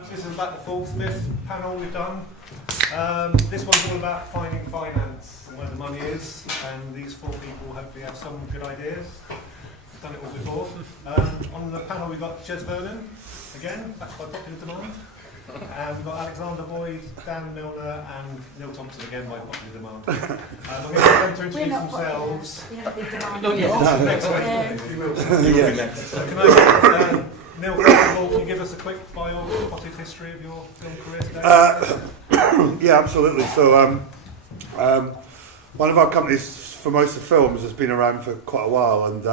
This is about the fourth, fifth panel we've done. This one's all about finding finance and where the money is, and these four people hopefully have some good ideas. We've done it all before. On the panel we've got Jez Vernon, again, backed by popular demand. And we've got Alexander Boyd, Dan Milner, and Neil Thompson again by popular demand. I'm going to get them to introduce themselves. We have a big demand. Not yet. Next week. You will be next. So can I get Neil, first of all, can you give us a quick bio, positive history of your film career today? Yeah, absolutely. So one of our companies for most of films has been around for quite a while, and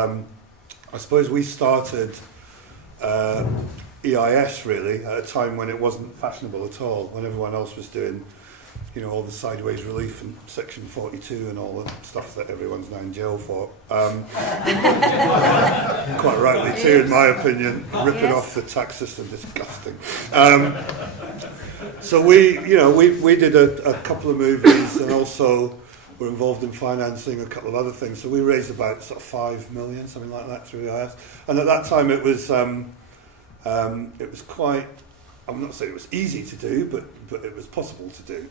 I suppose we started EIS really at a time when it wasn't fashionable at all, when everyone else was doing, you know, all the sideways relief and Section 42 and all the stuff that everyone's now in jail for. Quite rightly too, in my opinion, ripping off the tax system, disgusting. So we did a couple of movies, and also were involved in financing a couple of other things. So we raised about sort of 5 million, something like that, through EIS. And at that time it was quite, I'm not saying it was easy to do, but it was possible to do.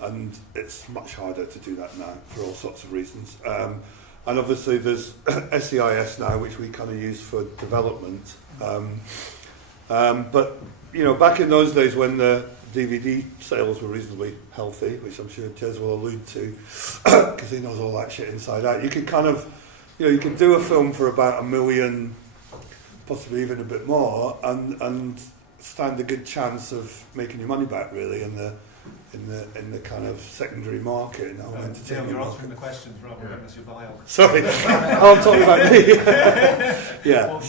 And it's much harder to do that now for all sorts of reasons. And obviously there's SEIS now, which we kind of use for development. But, you know, back in those days when the DVD sales were reasonably healthy, which I'm sure Jez will allude to, because he knows all that shit inside out, you could kind of, you know, you could do a film for about $1 million, possibly even a bit more, and stand a good chance of making your money back, really, in the kind of secondary market, in the home entertainment You're market. answering the questions rather than giving us your bio. Sorry, I'm talking about me. Yeah.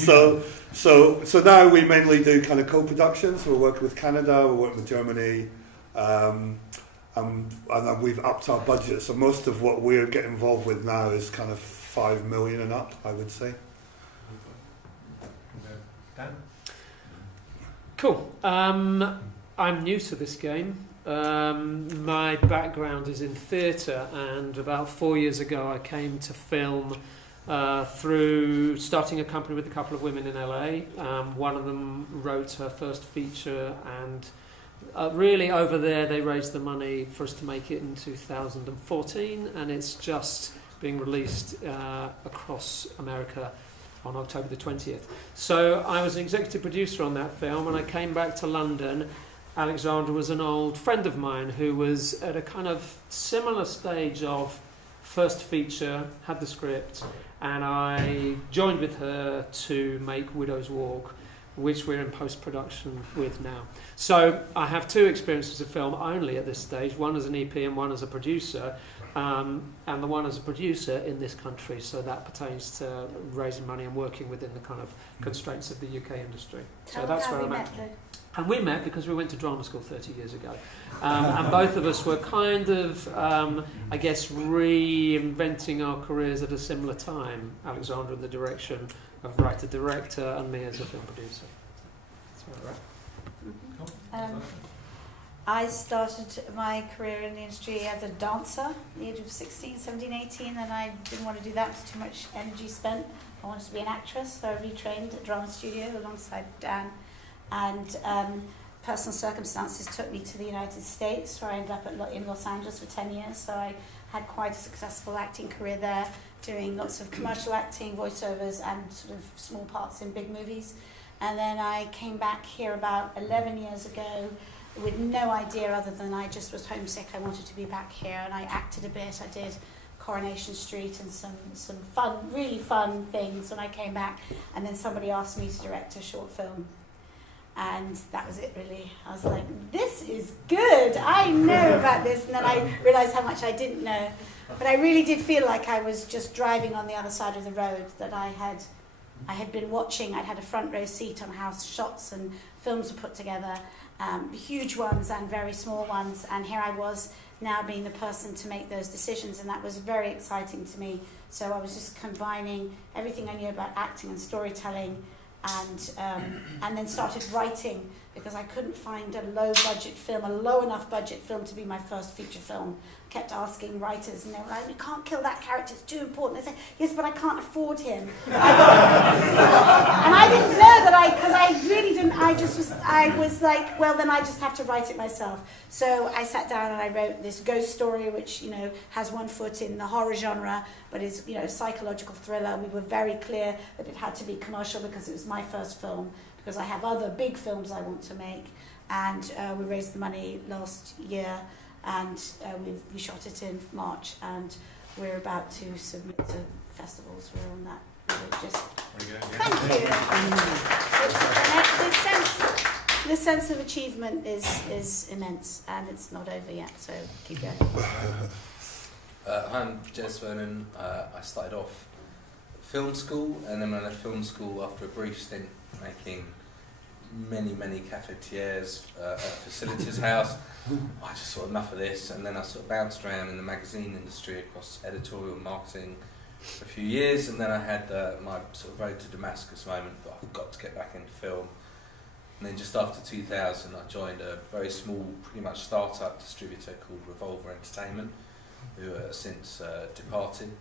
So now we mainly do kind of co-productions. We're working with Canada, we're working with Germany, and then we've upped our budget. So most of what we're getting involved with now is kind of 5 million and up, I would say. Dan? Cool. I'm new to this game. My background is in theatre, and about 4 years ago I came to film through starting a company with a couple of women in LA. One of them wrote her first feature, and really over there they raised the money for us to make it in 2014, and it's just being released across America on October the 20th. So I was an executive producer on that film, and I came back to London. Alexandra was an old friend of mine who was at a kind of similar stage of first feature, had the script, and I joined with her to make Widow's Walk, which we're in post-production with now. So I have two experiences of film only at this stage, one as an EP and one as a producer, and the one as a producer in this country, so that pertains to raising money and working within the kind of constraints of the UK industry. So that's where I'm at. And we met because we went to drama school 30 years ago. And both of us were kind of, I guess, reinventing our careers at a similar time. Alexandra in the direction of writer-director, and me as a film producer. That's where we're at. I started my career in the industry as a dancer at the age of 16, 17, 18, and I didn't want to do that. It was too much energy spent. I wanted to be an actress, so I retrained at Drama Studio alongside Dan. And personal circumstances took me to the United States, where I ended up in Los Angeles for 10 years. So I had quite a successful acting career there, doing lots of commercial acting, voiceovers, and sort of small parts in big movies. And then I came back here about 11 years ago with no idea other than I just was homesick. I wanted to be back here, and I acted a bit. I did Coronation Street and some fun, really fun things when I came back. And then somebody asked me to direct a short film. And that was it, really. I was like, this is good. I know about this. And then I realised how much I didn't know. But I really did feel like I was just driving on the other side of the road, that I had been watching. I'd had a front row seat on how shots and films were put together, huge ones and very small ones. And here I was now being the person to make those decisions. And that was very exciting to me. So I was just combining everything I knew about acting and storytelling, and then started writing, because I couldn't find a low enough budget film to be my first feature film. I kept asking writers, and they were like, "You can't kill that character, it's too important." They said, "Yes, but I can't afford him." And I didn't know that because I really didn't, I was like, well, then I just have to write it myself. So I sat down and I wrote this ghost story, which, you know, has one foot in the horror genre, but is, you know, a psychological thriller. We were very clear that it had to be commercial because it was my first film, because I have other big films I want to make. And we raised the money last year, and we shot it in March, and we're about to submit to festivals. We're on that. Thank you. The sense of achievement is immense, and it's not over yet, so keep going. I'm Jez Vernon. I started off film school, and then I left film school after a brief stint making many cafetières at Facilities House. I just saw enough of this, and then I sort of bounced around in the magazine industry across editorial and marketing for a few years, and then I had my sort of road to Damascus moment, but I've got to get back into film. And then just after 2000 I joined a very small, pretty much start-up distributor called Revolver Entertainment, who are since departed.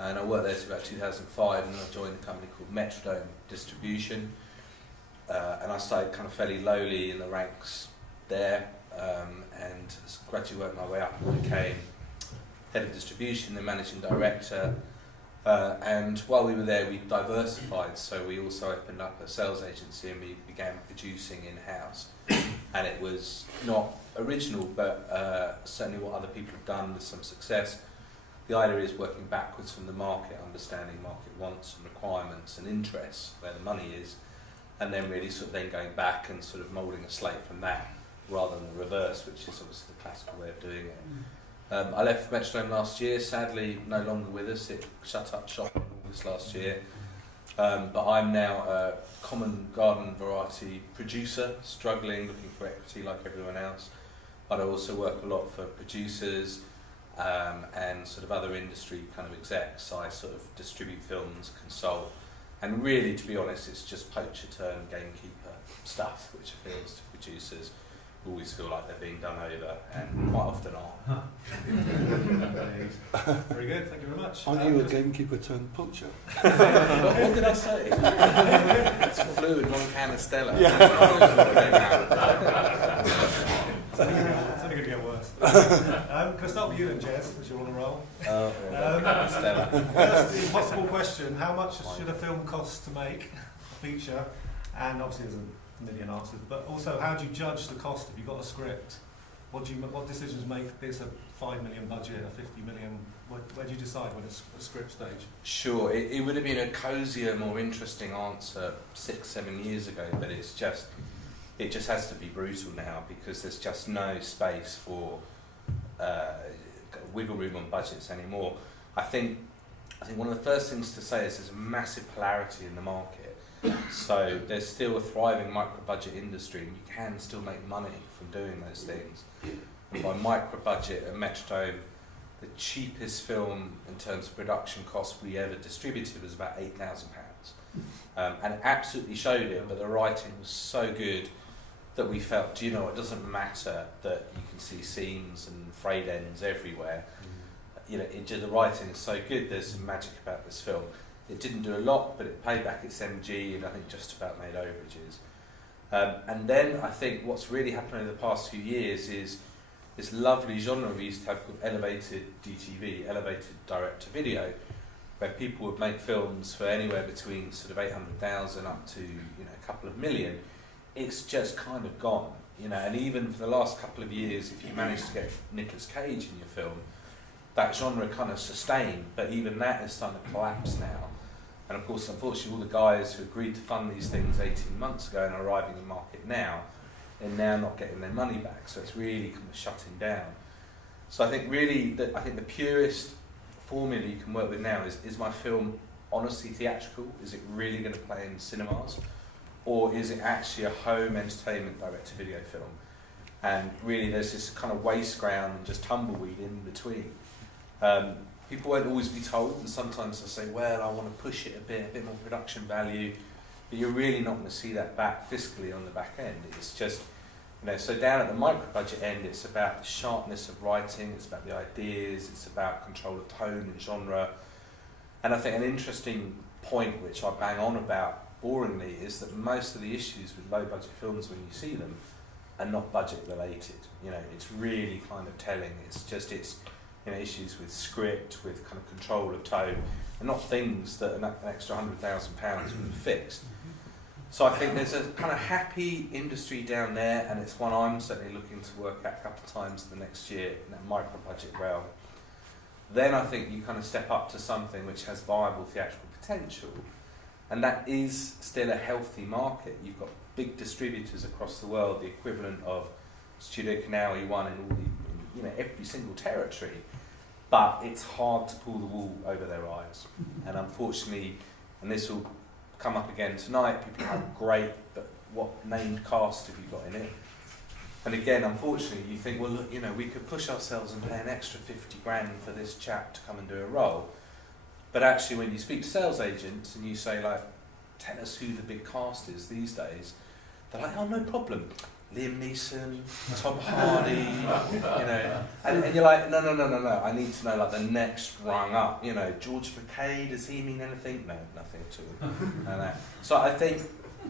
And I worked there till about 2005, and then I joined a company called Metrodome Distribution. And I started kind of fairly lowly in the ranks there, and gradually worked my way up and became head of distribution, then managing director. And while we were there, we diversified, so we also opened up a sales agency and we began producing in-house. And it was not original, but certainly what other people have done with some success. The idea is working backwards from the market, understanding market wants and requirements and interests, where the money is, and then really sort of then going back and sort of moulding a slate from that, rather than the reverse, which is obviously the classical way of doing it. I left Metrodome last year, sadly no longer with us. It shut up shop in August last year. But I'm now a common garden variety producer, struggling, looking for equity like everyone else. But I also work a lot for producers and sort of other industry kind of execs. I sort of distribute films, consult, and really, to be honest, it's just poacher turn gamekeeper stuff, which appeals to producers. Always feel like they're being done over, and quite often are. Very good, thank you very much. Aren't you a gamekeeper turned poacher? What did I say? It's fluid, one can of Stella. It's only going to get worse. Can I start with you then, Jez, as you're on a roll? Stella. First, the impossible question: how much should a film cost to make a feature? And obviously, there's a million answers, but also, how do you judge the cost if you've got a script? What decisions make this a 5 million budget, a 50 million? Where do you decide when it's a script stage? Sure, it would have been a cosier, more interesting answer 6-7 years ago, but it just has to be brutal now, because there's just no space for wiggle room on budgets anymore. I think one of the first things to say is there's a massive polarity in the market. So there's still a thriving micro-budget industry, and you can still make money from doing those things. And by micro-budget at Metrodome, the cheapest film in terms of production costs we ever distributed was about £8,000. And it absolutely showed it, but the writing was so good that we felt, do you know, it doesn't matter that you can see seams and frayed ends everywhere. You know, the writing is so good, there's some magic about this film. It didn't do a lot, but it paid back its MG, and I think just about made overages. And then I think what's really happened over the past few years is this lovely genre we used to have called elevated DTV, elevated direct-to-video, where people would make films for anywhere between sort of 800,000 up to, you know, a couple of million. It's just kind of gone, you know. And even for the last couple of years, if you manage to get Nicolas Cage in your film, that genre kind of sustained, but even that is starting to collapse now. And of course, unfortunately, all the guys who agreed to fund these things 18 months ago and are arriving in market now, they're now not getting their money back, so it's really kind of shutting down. So I think really, the purest formula you can work with now is my film honestly theatrical? Is it really going to play in cinemas? Or is it actually a home entertainment direct-to-video film? And really there's this kind of waste ground and just tumbleweed in between. People won't always be told, and sometimes they'll say, well, I want to push it a bit more production value, but you're really not going to see that back fiscally on the back end. It's just, you know, so down at the micro-budget end, it's about the sharpness of writing, it's about the ideas, it's about control of tone and genre. And I think an interesting point, which I bang on about boringly, is that most of the issues with low budget films when you see them are not budget related. You know, it's really kind of telling. It's issues with script, with kind of control of tone, and not things that an extra £100,000 would have fixed. So I think there's a kind of happy industry down there, and it's one I'm certainly looking to work at a couple of times the next year in that micro budget realm. Then I think you kind of step up to something which has viable theatrical potential, and that is still a healthy market. You've got big distributors across the world, the equivalent of Studio Canal E1 in all every single territory, but it's hard to pull the wool over their eyes. And unfortunately, and this will come up again tonight, people have great, but what named cast have you got in it? And again, unfortunately, you think, well, look, we could push ourselves and pay an extra 50 grand for this chap to come and do a role. But actually, when you speak to sales agents and you say, like, tell us who the big cast is these days, they're like, oh, no problem. Liam Neeson, Tom Hardy, and you're like, no, I need to know, like, the next rung up, George McKay, does he mean anything? No, nothing at all. So I think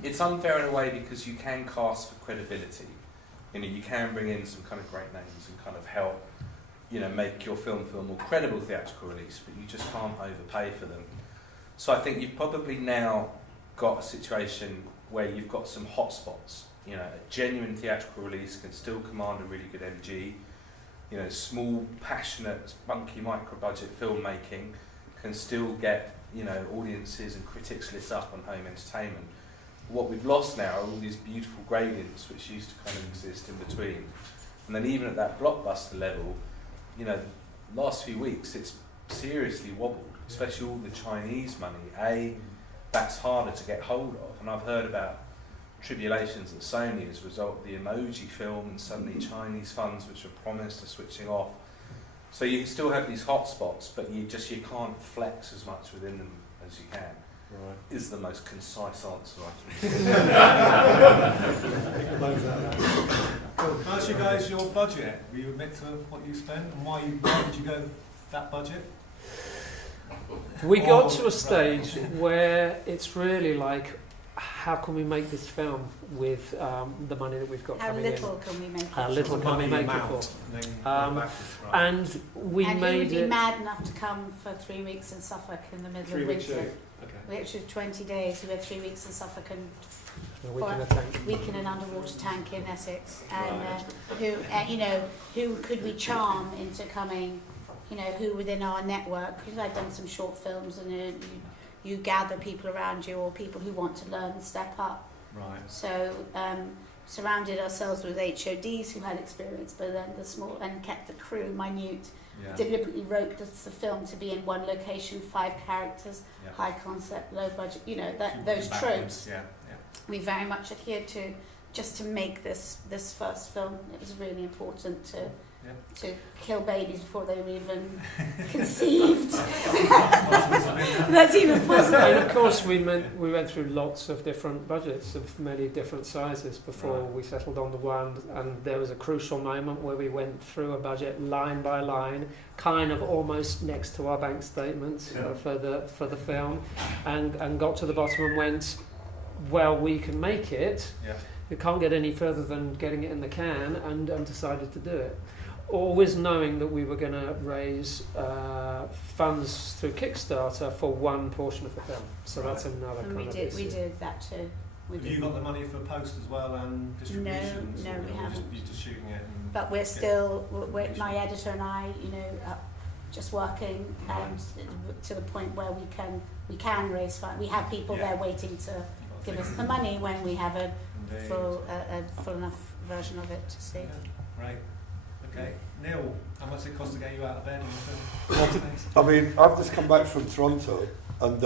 it's unfair in a way because you can cast for credibility. You can bring in some kind of great names and kind of help, make your film feel more credible theatrical release, but you just can't overpay for them. So I think you've probably now got a situation where you've got some hotspots. A genuine theatrical release can still command a really good MG. Small, passionate, spunky, micro-budget filmmaking can still get, audiences and critics lit up on home entertainment. What we've lost now are all these beautiful gradients which used to kind of exist in between. And then even at that blockbuster level, last few weeks it's seriously wobbled, especially all the Chinese money. That's harder to get hold of, and I've heard about tribulations at Sony as a result of the Emoji film, and suddenly Chinese funds which were promised are switching off. So you still have these hotspots, but you can't flex as much within them as you can. Right. Is the most concise answer I Cool. Can I ask you guys your budget? Will you admit to what you spend and why did you go that budget? We got to a stage where it's really like, how can we make this film with the money that we've got coming in? How little can we make it? How little can we make it for? And we and made who would be it... mad enough to come for 3 weeks in Suffolk in the middle of winter? Which was 20 days. We had 3 weeks in Suffolk and a week in a tank. Week in an underwater tank in Essex. And who could we charm into coming? Who within our network? Because I'd done some short films, and you gather people around you or people who want to learn and step up. Right. So surrounded ourselves with HODs who had experience, but then and kept the crew minute. Yeah. Deliberately wrote the film to be in one location, 5 characters, high concept, low budget. Those tropes. Yeah. We very much adhered to just to make this first film. It was really important to kill babies before they were even conceived. That's even possible. And of course, we went through lots of different budgets of many different sizes before we settled on the one. And there was a crucial moment where we went through a budget line by line, kind of almost next to our bank statement for the film, and got to the bottom and went, well, we can make it. Yeah. We can't get any further than getting it in the can, and decided to do it. Always knowing that we were going to raise funds through Kickstarter for one portion of the film. So that's another and kind of issue. We did that too. Have you got the money for post as well and distribution? No, we haven't. You're just shooting it. But my editor and I, just working to the point where we can raise funds. We have people there waiting to give us the money when we have a full enough version of it to see. Yeah. Right. Okay, Neil, how much it cost to get you out of bed? I've just come back from Toronto, and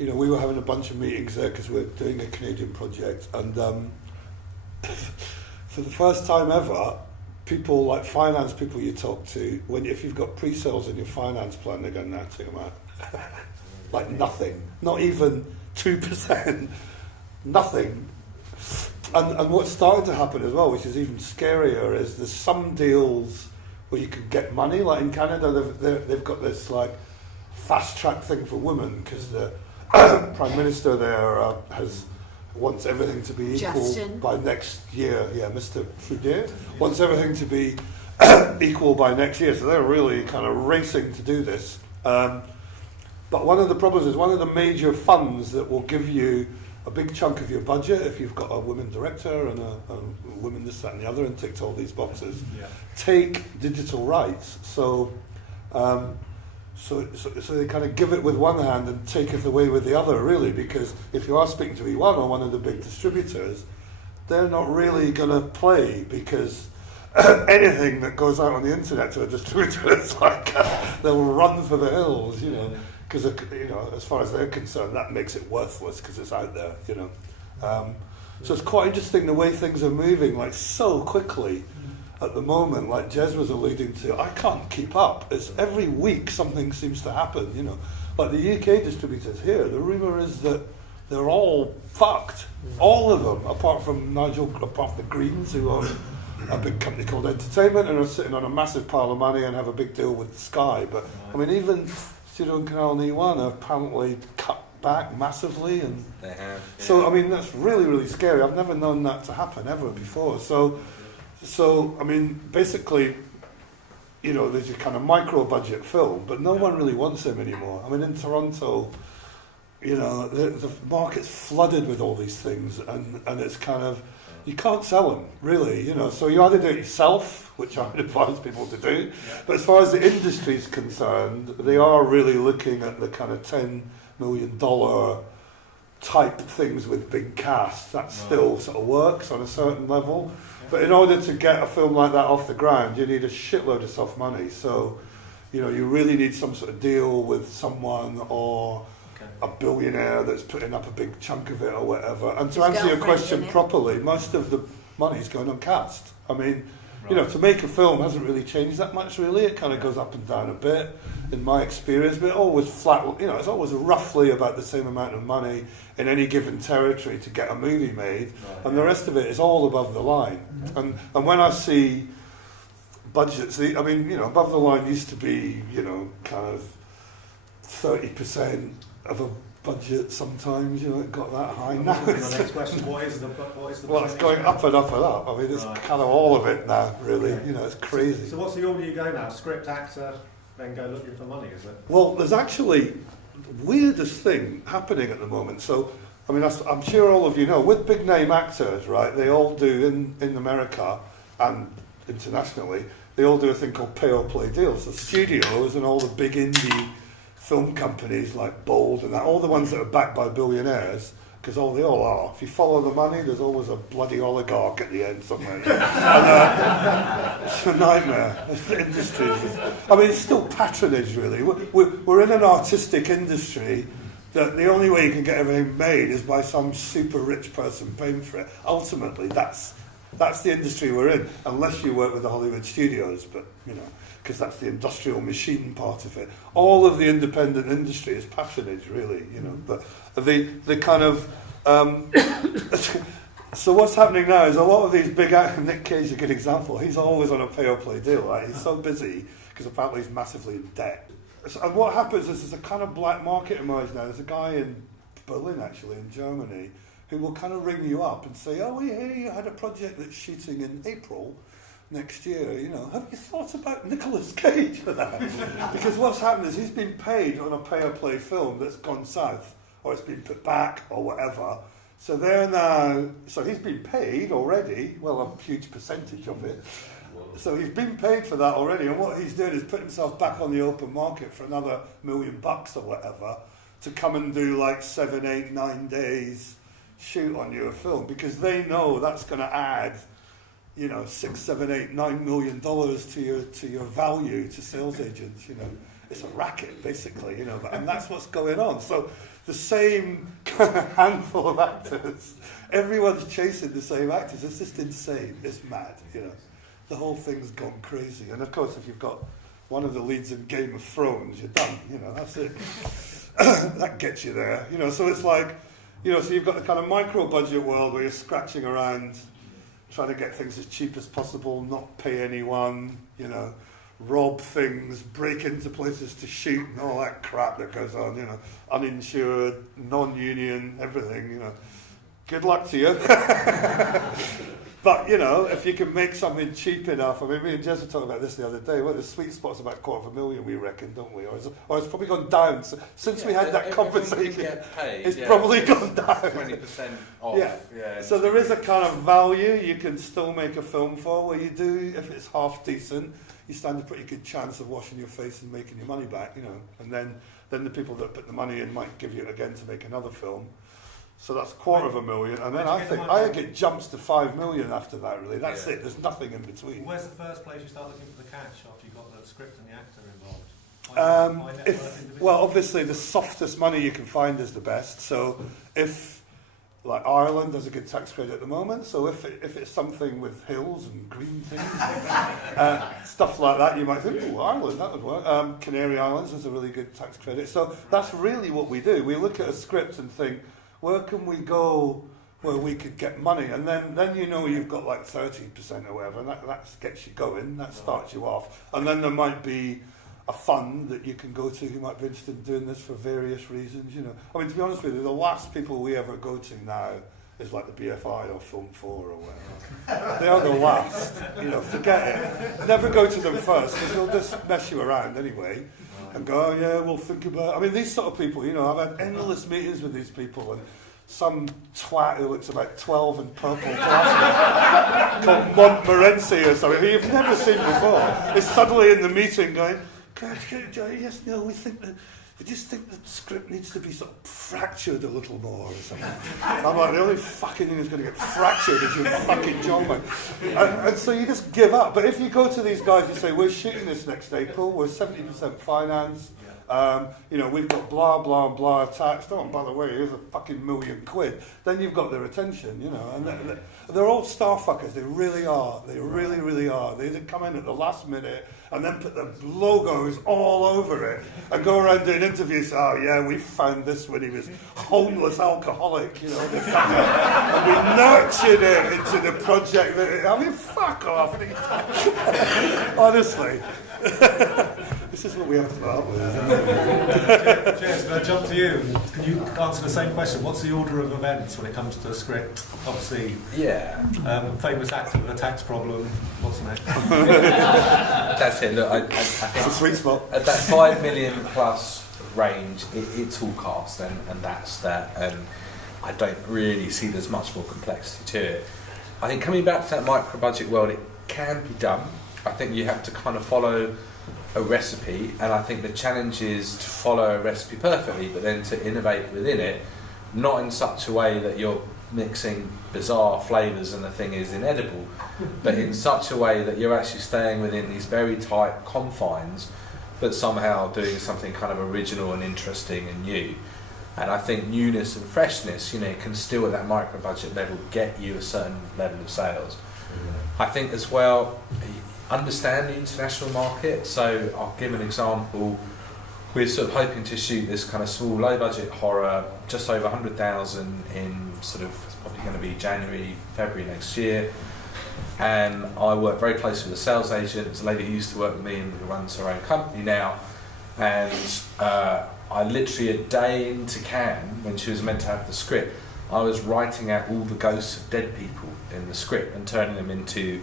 we were having a bunch of meetings there because we're doing a Canadian project, and for the first time ever, people like finance people you talk to, if you've got pre-sales in your finance plan, they're going, take them out. Like nothing, not even 2%, nothing. And what's starting to happen as well, which is even scarier, is there's some deals where you can get money. Like in Canada, they've got this like fast track thing for women because Prime Minister there wants everything to be equal Justin. by next year. Yeah, Mr. Trudeau wants everything to be equal by next year. So they're really kind of racing to do this. But one of the problems is one of the major funds that will give you a big chunk of your budget, if you've got a women director and a women this, that and the other, and ticked all these boxes, take digital rights. So they kind of give it with one hand and take it away with the other, really, because if you are speaking to E1 or one of the big distributors, they're not really going to play, because anything that goes out on the internet to a distributor, it's like they'll run for the hills, you know, because as far as they're concerned, that makes it worthless because it's out there, you know. So it's quite interesting the way things are moving, like so quickly at the moment. Like Jez was alluding to, I can't keep up. It's every week something seems to happen, you know. Like the UK distributors here, the rumour is that they're all fucked, all of them, apart from the Greens, who own a big company called Entertainment and are sitting on a massive pile of money and have a big deal with Sky. But I mean, even Studio and Canal and E1 have apparently cut back massively, and they have. Yeah. So I mean, that's really, really scary. I've never known that to happen ever before. So I mean, basically, you know, there's a kind of micro budget film, but no one really wants them anymore. I mean, in Toronto, you know, the market's flooded with all these things, and it's kind of, you can't sell them, really, you know. So you either do it yourself, which I would advise people to do, but as far as the industry's concerned, they are really looking at the kind of $10 million type things with big casts. That still sort of works on a certain level. But in order to get a film like that off the ground, you need a shitload of soft money. So, you know, you really need some sort of deal with someone or a billionaire that's putting up a big chunk of it or whatever. And to answer your question properly, most of the money's going on cast. I mean, you know, to make a film hasn't really changed that much, really. It kind of goes up and down a bit, in my experience, but always flat. You know, it's always roughly about the same amount of money in any given territory to get a movie made, and the rest of it is all above the line. And when I see budgets, I mean, you know, above the line used to be, you know, kind of 30% of a budget sometimes, you know, it got that high now. The next question, what is the well, it's going up and up and up. I mean, it's kind of all of it now, really. You know, it's crazy. So what's the order you go now? Script, actor, then go looking for money, is it? Well, there's actually the weirdest thing happening at the moment. So, I mean, I'm sure all of you know, with big name actors, right, they all do, in America and internationally, they all do a thing called pay or play deals. So studios and all the big indie film companies like Bold and that, all the ones that are backed by billionaires, because they all are. If you follow the money, there's always a bloody oligarch at the end somewhere. And, it's a nightmare. The industry I mean, it's still patronage, really. We're in an artistic industry that the only way you can get everything made is by some super rich person paying for it. Ultimately, that's the industry we're in, unless you work with the Hollywood studios, but, you know, because that's the industrial machine part of it. All of the independent industry is patronage, really, you know. But the kind of so what's happening now is a lot of these big actors. Nick Cage is a good example. He's always on a pay or play deal, right? He's so busy because apparently he's massively in debt. So, and what happens is there's a kind of black market emerged now. There's a guy in Berlin, actually, in Germany, who will kind of ring you up and say, "Oh, we hear you had a project that's shooting in April next year, you know, have you thought about Nicolas Cage for that?" Because what's happened is he's been paid on a pay-or-play film that's gone south, or it's been put back, or whatever. So he's been paid already, well, a huge percentage of it. So he's been paid for that already, and what he's doing is put himself back on the open market for another $1 million or whatever, to come and do like 7, 8, 9 days shoot on your film, because they know that's going to add, you know, $6, 7, 8, $9 million to your value to sales agents. You know, it's a racket basically. You know, and that's what's going on. So the same kind of handful of actors, everyone's chasing the same actors. It's just insane. It's mad. You know, the whole thing's gone crazy. And of course, if you've got one of the leads in Game of Thrones, you're done. You know, that's it. That gets you there. You know, so it's like, you know, so you've got the kind of micro budget world where you're scratching around, trying to get things as cheap as possible, not pay anyone, you know, rob things, break into places to shoot, and all that crap that goes on. You know, uninsured, non-union, everything. You know, good luck to you. But, you know, if you can make something cheap enough, I mean, me and Jez were talking about this the other day, well, the sweet spot's about $250,000, we reckon, don't we? Or it's probably gone down. So, since we had that conversation, it's probably gone down. 20% off. Yeah. So there is a kind of value you can still make a film for, where you do, if it's half decent, you stand a pretty good chance of washing your face and making your money back, you know. And then the people that put the money in might give you it again to make another film. So that's $250,000, and then I get jumps to 5 million after that. Really, that's it. There's nothing in between. Where's the first place you start looking for the catch after you've got the script and the actor involved? Well, obviously the softest money you can find is the best. So if, like, Ireland has a good tax credit at the moment, so if it's something with hills and green things, stuff like that, you might think, oh, Ireland, that would work. Canary Islands has a really good tax credit. So that's really what we do. We look at a script and think, where can we go where we could get money? And then you know you've got like 30% or whatever, and that gets you going, that starts you off. And then there might be a fund that you can go to who might be interested in doing this for various reasons, you know. I mean, to be honest with you, the last people we ever go to now is like the BFI or Film 4 or whatever. They are the last, you know, forget it. Never go to them first, because they'll just mess you around anyway. And go, oh yeah, we'll think about it. I mean, these sort of people, you know, I've had endless meetings with these people, and some twat who looks about 12 in purple glasses called Montmorency or something, who you've never seen before, is suddenly in the meeting going, God, yes, no, we just think the script needs to be sort of fractured a little more or something. I'm like, the only fucking thing that's going to get fractured is your fucking John, mate. And so you just give up. But if you go to these guys and say, we're shooting this next April, we're 70% finance, you know, we've got blah, blah, blah tax. Oh, and by the way, here's a fucking £1,000,000. Then you've got their attention, you know. And they're all star fuckers. They really are. They really, really are. They come in at the last minute and then put the logos all over it and go around doing interviews. Oh, yeah, we found this when he was homeless alcoholic, you know. And we nurtured it into the project. I mean, fuck off. Honestly. This is what we have to put up with, isn't it? Cheers, can I jump to you? Can you answer the same question? What's the order of events when it comes to a script? Obviously, famous actor with a tax problem. What's next? That's it. Look, I think it's a sweet spot. At that 5 million plus range, it's all cast, and that's that. And I don't really see there's much more complexity to it. I think coming back to that micro budget world, it can be done. I think you have to kind of follow a recipe, and I think the challenge is to follow a recipe perfectly, but then to innovate within it, not in such a way that you're mixing bizarre flavours and the thing is inedible, but in such a way that you're actually staying within these very tight confines, but somehow doing something kind of original and interesting and new. And I think newness and freshness, you know, can still at that micro budget level get you a certain level of sales. I think as well, understand the international market. So I'll give an example. We're sort of hoping to shoot this kind of small, low-budget horror, just over 100,000 in sort of, it's probably going to be January, February next year. And I work very closely with a sales agent. It's a lady who used to work with me and who runs her own company now. And I literally, a day into Cannes, when she was meant to have the script, I was writing out all the ghosts of dead people in the script and turning them into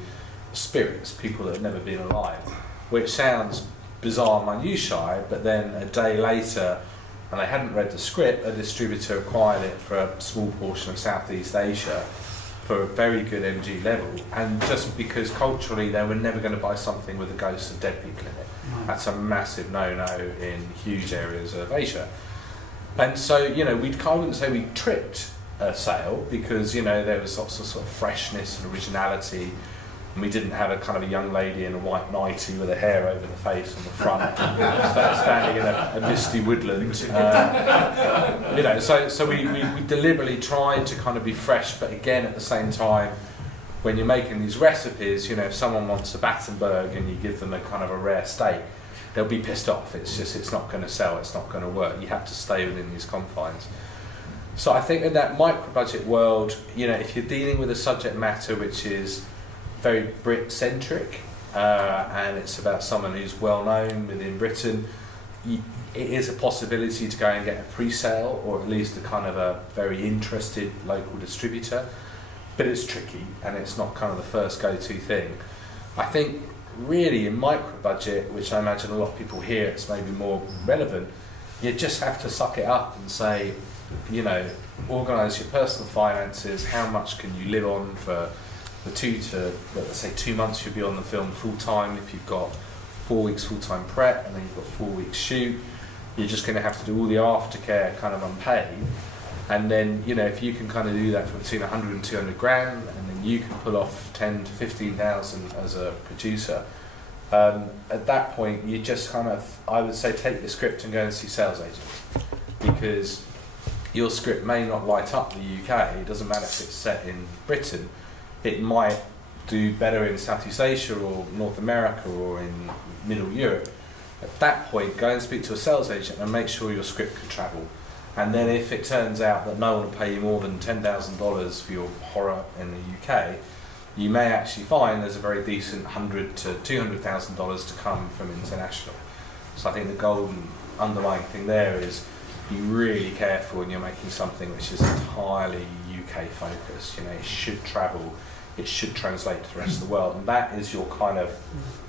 spirits, people that have never been alive, which sounds bizarre and minutiae, but then a day later, and I hadn't read the script, a distributor acquired it for a small portion of Southeast Asia for a very good MG level, and just because culturally they were never going to buy something with the ghosts of dead people in it. That's a massive no-no in huge areas of Asia. And so, you know, I wouldn't say we tripped a sale, because, you know, there was lots of sort of freshness and originality, and we didn't have a kind of a young lady in a white nightie with her hair over the face on the front, standing in a misty woodland. You know, so we deliberately tried to kind of be fresh, but again, at the same time, when you're making these recipes, you know, if someone wants a Battenberg and you give them a kind of a rare steak, they'll be pissed off. It's not going to sell, it's not going to work. You have to stay within these confines. So I think in that micro-budget world, you know, if you're dealing with a subject matter which is very Brit-centric, and it's about someone who's well known within Britain, it is a possibility to go and get a pre-sale, or at least a kind of a very interested local distributor, but it's tricky and it's not kind of the first go-to thing. I think really in micro-budget, which I imagine a lot of people hear it's maybe more relevant, you just have to suck it up and say, you know, organise your personal finances, how much can you live on for the let's say 2 months you'll be on the film full-time. If you've got 4 weeks full-time prep and then you've got 4 weeks shoot, you're just going to have to do all the aftercare kind of unpaid. And then, you know, if you can kind of do that for between 100 and 200 grand, and then you can pull off 10 to 15,000 as a producer, at that point you just kind of, I would say, take your script and go and see sales agents, because your script may not light up the UK. It doesn't matter if it's set in Britain, it might do better in Southeast Asia or North America or in Middle Europe. At that point, go and speak to a sales agent and make sure your script can travel. And then if it turns out that no one will pay you more than $10,000 for your horror in the UK, you may actually find there's a very decent $100,000 to $200,000 to come from international. So I think the golden underlying thing there is be really careful when you're making something which is entirely UK focused. You know, it should travel, it should translate to the rest of the world, and that is your kind of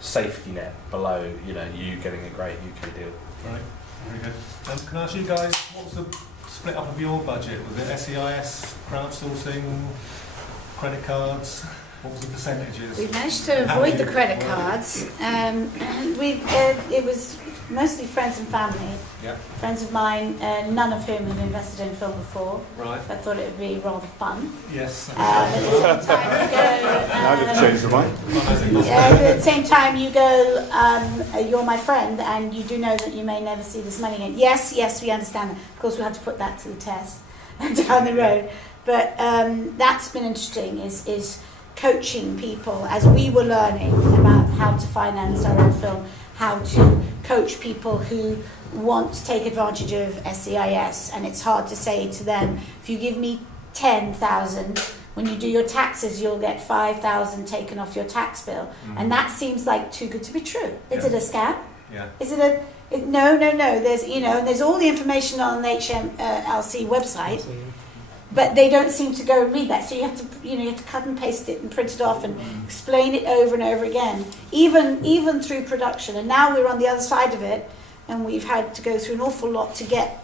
safety net below, you know, you getting a great UK deal. Right, very good. Can I ask you guys, what was the split up of your budget? Was it SEIS, crowdsourcing, credit cards? What was the percentages? We managed to avoid the credit cards. It was mostly friends and family. Yeah. Friends of mine, none of whom had invested in film before. Right. I thought it would be rather fun. Yes. At the same time you go... Now they've changed their mind. At the same time you go, you're my friend, and you do know that you may never see this money again. Yes, we understand that. Of course, we have to put that to the test down the road. But that's been interesting, is coaching people as we were learning about how to finance our own film, how to coach people who want to take advantage of SEIS, and it's hard to say to them, if you give me 10,000, when you do your taxes you'll get 5,000 taken off your tax bill, and that seems like too good to be true. Is it a scam? Yeah. Is it a no? There's there's all the information on the HMLC website. But they don't seem to go and read that, so you have to cut and paste it and print it off and explain it over and over again, even through production. And now we're on the other side of it, and we've had to go through an awful lot to get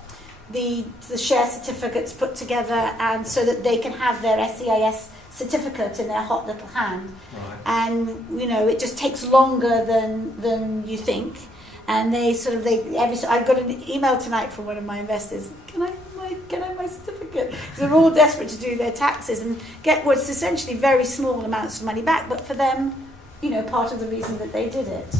the share certificates put together, and so that they can have their SEIS certificate in their hot little hand. Right. And it just takes longer than you think. And I got an email tonight from one of my investors. Can I have my certificate? 'Cause they're all desperate to do their taxes and get what's essentially very small amounts of money back. But for them, part of the reason that they did it.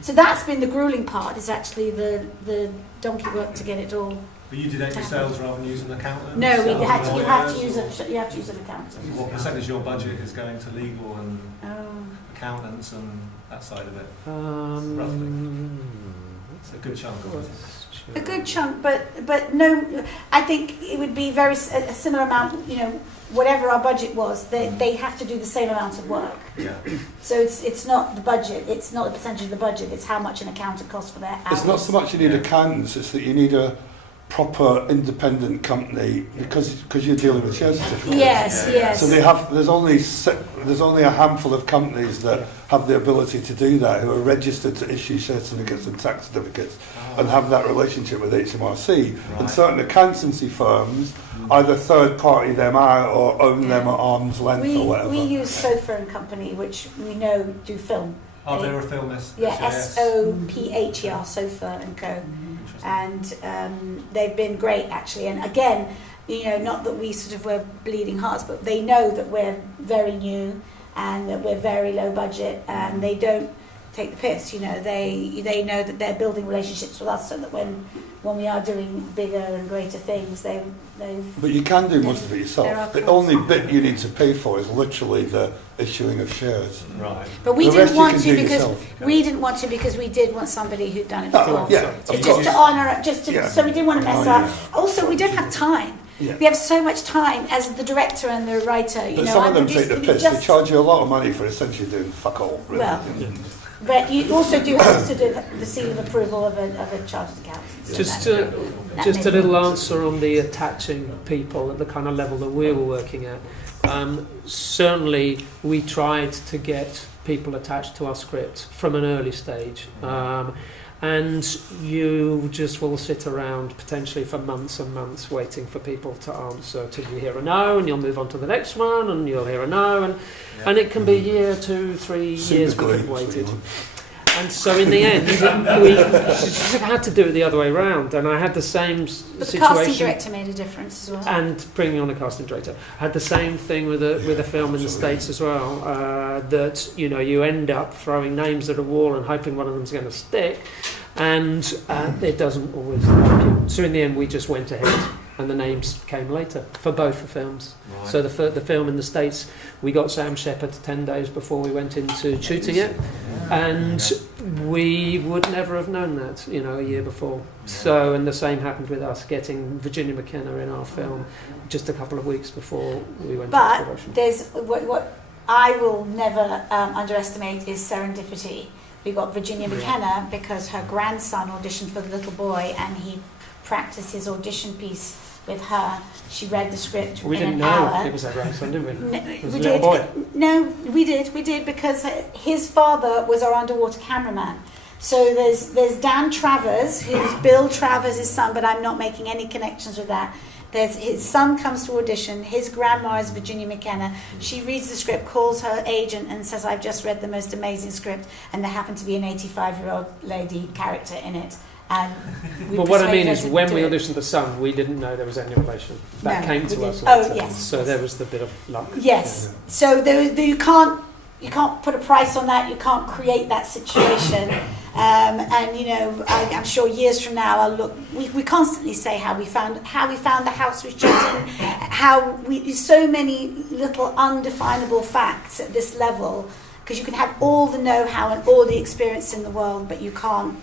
So that's been the grueling part. Is actually the donkey work to get it all. But you did that yourselves rather than using an accountant? No, you have to use an accountant. So what percentage of your budget is going to legal and accountants and that side of it? Roughly. It's a good chunk of it. A good chunk, but no, I think it would be a similar amount. Whatever our budget was, they have to do the same amount of work. Yeah. So it's not the budget. It's not the percentage of the budget. It's how much an accountant costs for their hours. It's not so much you need accountants, it's that you need a proper independent company because you're dealing with share certificates. Yes. So there's only a handful of companies that have the ability to do that, who are registered to issue share certificates and tax certificates and have that relationship with HMRC. Right. And certain accountancy firms either third party them out or own them at arm's length or whatever. We use Sofa and Company, which we know do film. Oh, they're a filmist. Yeah, SOPHER, Sofa and Co. And they've been great actually. And again, not that we sort of were bleeding hearts, but they know that we're very new and that we're very low budget, and they don't take the piss. They know that they're building relationships with us, so that when we are doing bigger and greater things, they've. But you can do most of it yourself. The only bit you need to pay for is literally the issuing of shares. Right. But we The didn't rest want you to can do because yourself. we did want somebody who'd done it before. Yeah, of Just course. to honour, so we didn't want to mess Oh, up. yeah. Also, we don't have time. Yeah. We have so much time as the director and the writer. You But know, some I of them take produce- the we piss. They just- charge you a lot of money for essentially doing fuck all. Really. Well, but you also do have to do the seal of approval of a chartered accountant. So Just that- that just may a be- little answer on the attaching people at the kind of level that we were working at. Certainly, we tried to get people attached to our script from an early stage. And you just will sit around potentially for months and months waiting for people to answer till you hear a no, and you'll move on to the next one, and you'll hear a no, and it can be a year, 2, 3 years we've waited. And so in the end, we just had to do it the other way around, and I had the same But the casting situation. director made a difference as well. And bringing on a casting director, I had the same thing with a film in the States as well. That you end up throwing names at a wall and hoping one of them's going to stick, and it doesn't always help you. So in the end, we just went ahead, and the names came later for both the films. Right. So the film in the States, we got Sam Shepard 10 days before we went into shooting it, and we would never have known that, a year before. So, and the same happened with us getting Virginia McKenna in our film just a couple of weeks before we went into But production. there's what I will never underestimate is serendipity. We got Virginia McKenna because her grandson auditioned for the little boy, and he practiced his audition piece with her. She read the script We in didn't an know hour. it was our grandson, did we? It was We a little did. boy. No, we did because his father was our underwater cameraman. So there's Dan Travers, who's Bill Travers' son, but I'm not making any connections with that. There's his son comes to audition. His grandma is Virginia McKenna. She reads the script, calls her agent, and says, "I've just read the most amazing script," and there happened to be an 85-year-old lady character in it. And we But what I mean persuaded is, her to when do we it. auditioned the son, we didn't know there was any relation. That No, came we to didn't. us Oh, later. yes, So yes. there was the bit of luck. Yes. So you can't put a price on that. You can't create that situation. And I'm sure years from now I'll look. We constantly say how we found the house we shot in. How so many little undefinable facts at this level, because you can have all the know-how and all the experience in the world, but you can't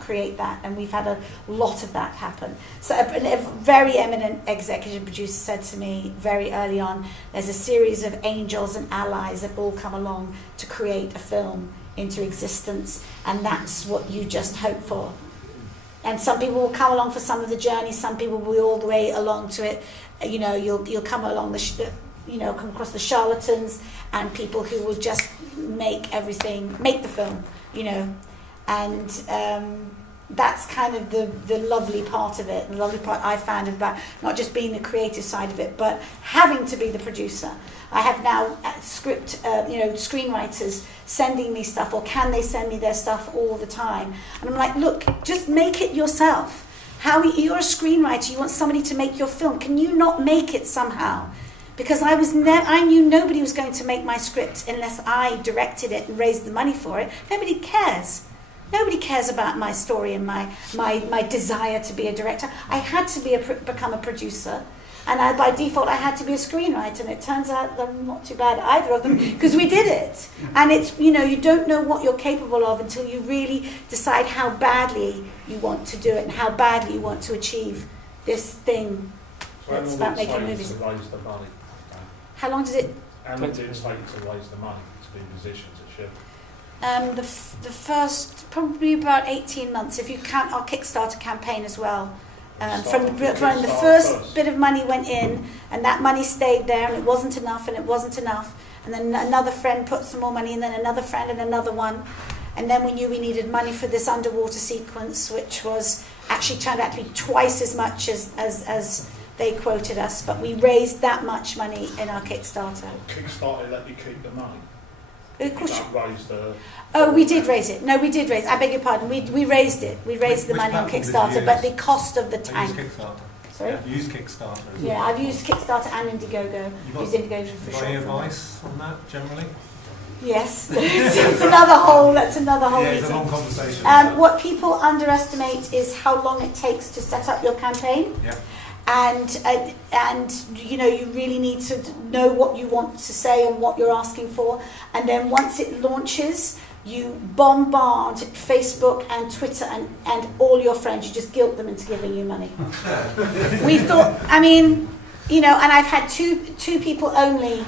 create that, and we've had a lot of that happen. So a very eminent executive producer said to me very early on, there's a series of angels and allies that all come along to create a film into existence, and that's what you just hope for. And some people will come along for some of the journey, some people will be all the way along to it. You'll come along come across the charlatans and people who will just make the film, and that's kind of the lovely part of it. The lovely part I found about not just being the creative side of it, but having to be the producer. I have now screenwriters sending me stuff, or can they send me their stuff all the time? And I'm like, look, just make it yourself. You're a screenwriter, you want somebody to make your film. Can you not make it somehow? Because I knew nobody was going to make my script unless I directed it and raised the money for it. Nobody cares. Nobody cares about my story and my desire to be a director. I had to become a producer, and by default I had to be a screenwriter, and it turns out that I'm not too bad at either of them, because we did it. And it's, you don't know what you're capable of until you really decide how badly you want to do it and how badly you want to achieve this thing that's about making movies. To raise the money? How long did it? How long did it take to raise the money to be in position to shoot? The first, probably about 18 months, if you count our Kickstarter campaign as well. From the first bit of money went in, and that money stayed there, and it wasn't enough, and then another friend put some more money, and then another friend, and another one. And then we knew we needed money for this underwater sequence, which was actually turned out to be twice as much as they quoted us, but we raised that much money in our Kickstarter. Kickstarter let you keep the money? Of course. We did raise it. No, we did raise it. I beg your pardon. We raised it. We raised the money on Kickstarter, but the cost of the tank. Kickstarter. Sorry? You use Kickstarter as well. Yeah, I've used Kickstarter and Indiegogo. Use Indiegogo for Got sure. any advice on that generally? Yes, that's another whole Yeah, it's a meeting. long conversation. What people underestimate is how long it takes to set up your campaign. Yeah. And you really need to know what you want to say and what you're asking for, and then once it launches, you bombard Facebook and Twitter and all your friends. You just guilt them into giving you money. We thought, I mean, you know, and I've had two people only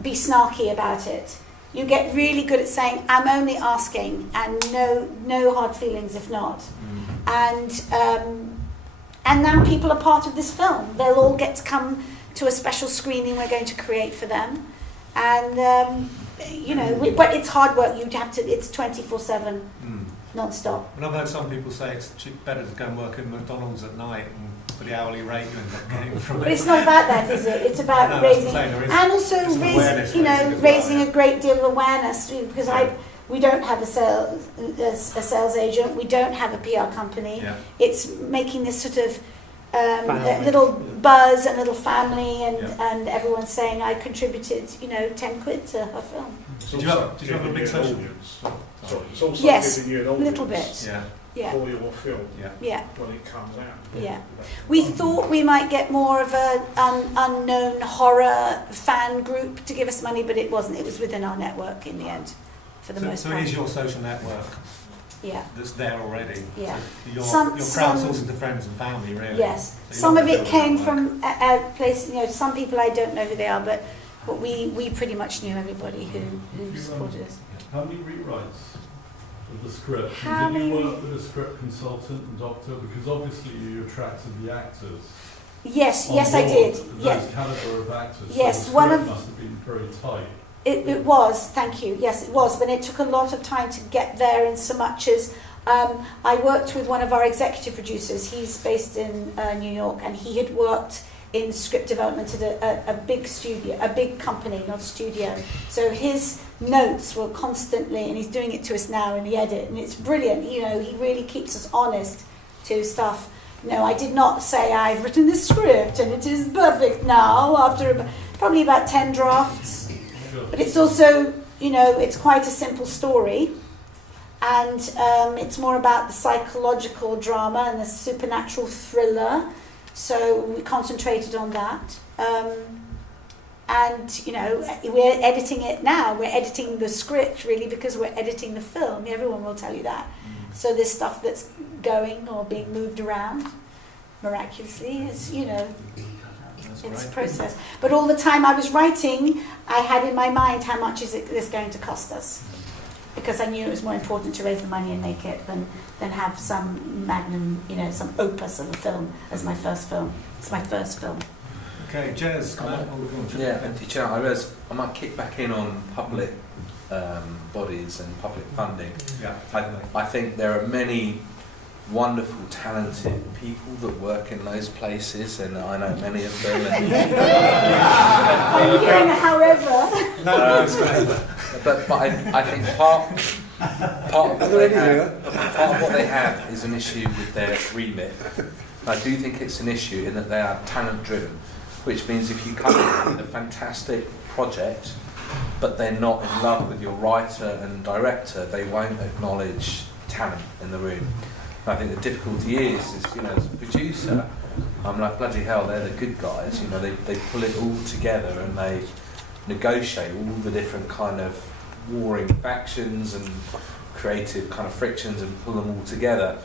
be snarky about it. You get really good at saying, I'm only asking, and no hard feelings if not. And now people are part of this film. They'll all get to come to a special screening we're going to create for them. And, you know, but it's hard work. It's 24/7, non-stop. And I've heard some people say it's better to go and work in McDonald's at night and for the hourly rate you end up getting from it. But it's not about that, is it? It's about raising, and also raising a great deal of awareness, because we don't have a sales agent, we don't have a PR company. Yeah. It's making this sort of little buzz and little family, and everyone's saying I contributed, 10 quid to her film. Did you have a big social audience? So it's also Yes, giving you an a audience little bit. Yeah. for your film Yeah. when it comes out. Yeah. We thought we might get more of an unknown horror fan group to give us money, but it wasn't. It was within our network in the end, for the most So part. it is your social network Yeah. that's there already. Yeah. So you're Some- crowdsourcing to friends and family, really. Yes. So Some you're of not it came building from a place, some people I don't know who they are, but we pretty much knew everybody who supported us. How many rewrites of the script? How And did you many- work with a script consultant and doctor? Because obviously you attracted the actors. Yes, on yes I board, did. Those Yes. calibre of actors. Yes, So the one script of- must have been very tight. It was, thank you. Yes, it was, but it took a lot of time to get there, in so much as I worked with one of our executive producers. He's based in New York, and he had worked in script development at a big studio, a big company, not studio. So his notes were constantly, and he's doing it to us now in the edit, and it's brilliant. He really keeps us honest to stuff. No, I did not say I've written this script and it is perfect now after probably about 10 drafts. Sure. But it's also, it's quite a simple story, and it's more about the psychological drama and the supernatural thriller. So we concentrated on that. And, we're editing it now. We're editing the script, really, because we're editing the film. Everyone will tell you that. So there's stuff that's going or being moved around miraculously. It's, it's a process. But all the time I was writing, I had in my mind, how much is this going to cost us? Because I knew it was more important to raise the money and make it than have some magnum, some opus of a film as my first film. It's my first film. Okay, Jez, come on. Yeah, and I realise I might kick back in on public bodies and public funding. Yeah, I think there are many wonderful, talented people that work in those places, and I know many of them. I'm hearing a however. But I think part of what they have is an issue with their remit. I do think it's an issue in that they are talent driven, which means if you come in with a fantastic project but they're not in love with your writer and director, they won't acknowledge talent in the room. And I think the difficulty is as a producer, I'm like, bloody hell, they're the good guys. They pull it all together and they negotiate all the different kind of warring factions and creative kind of frictions and pull them all together.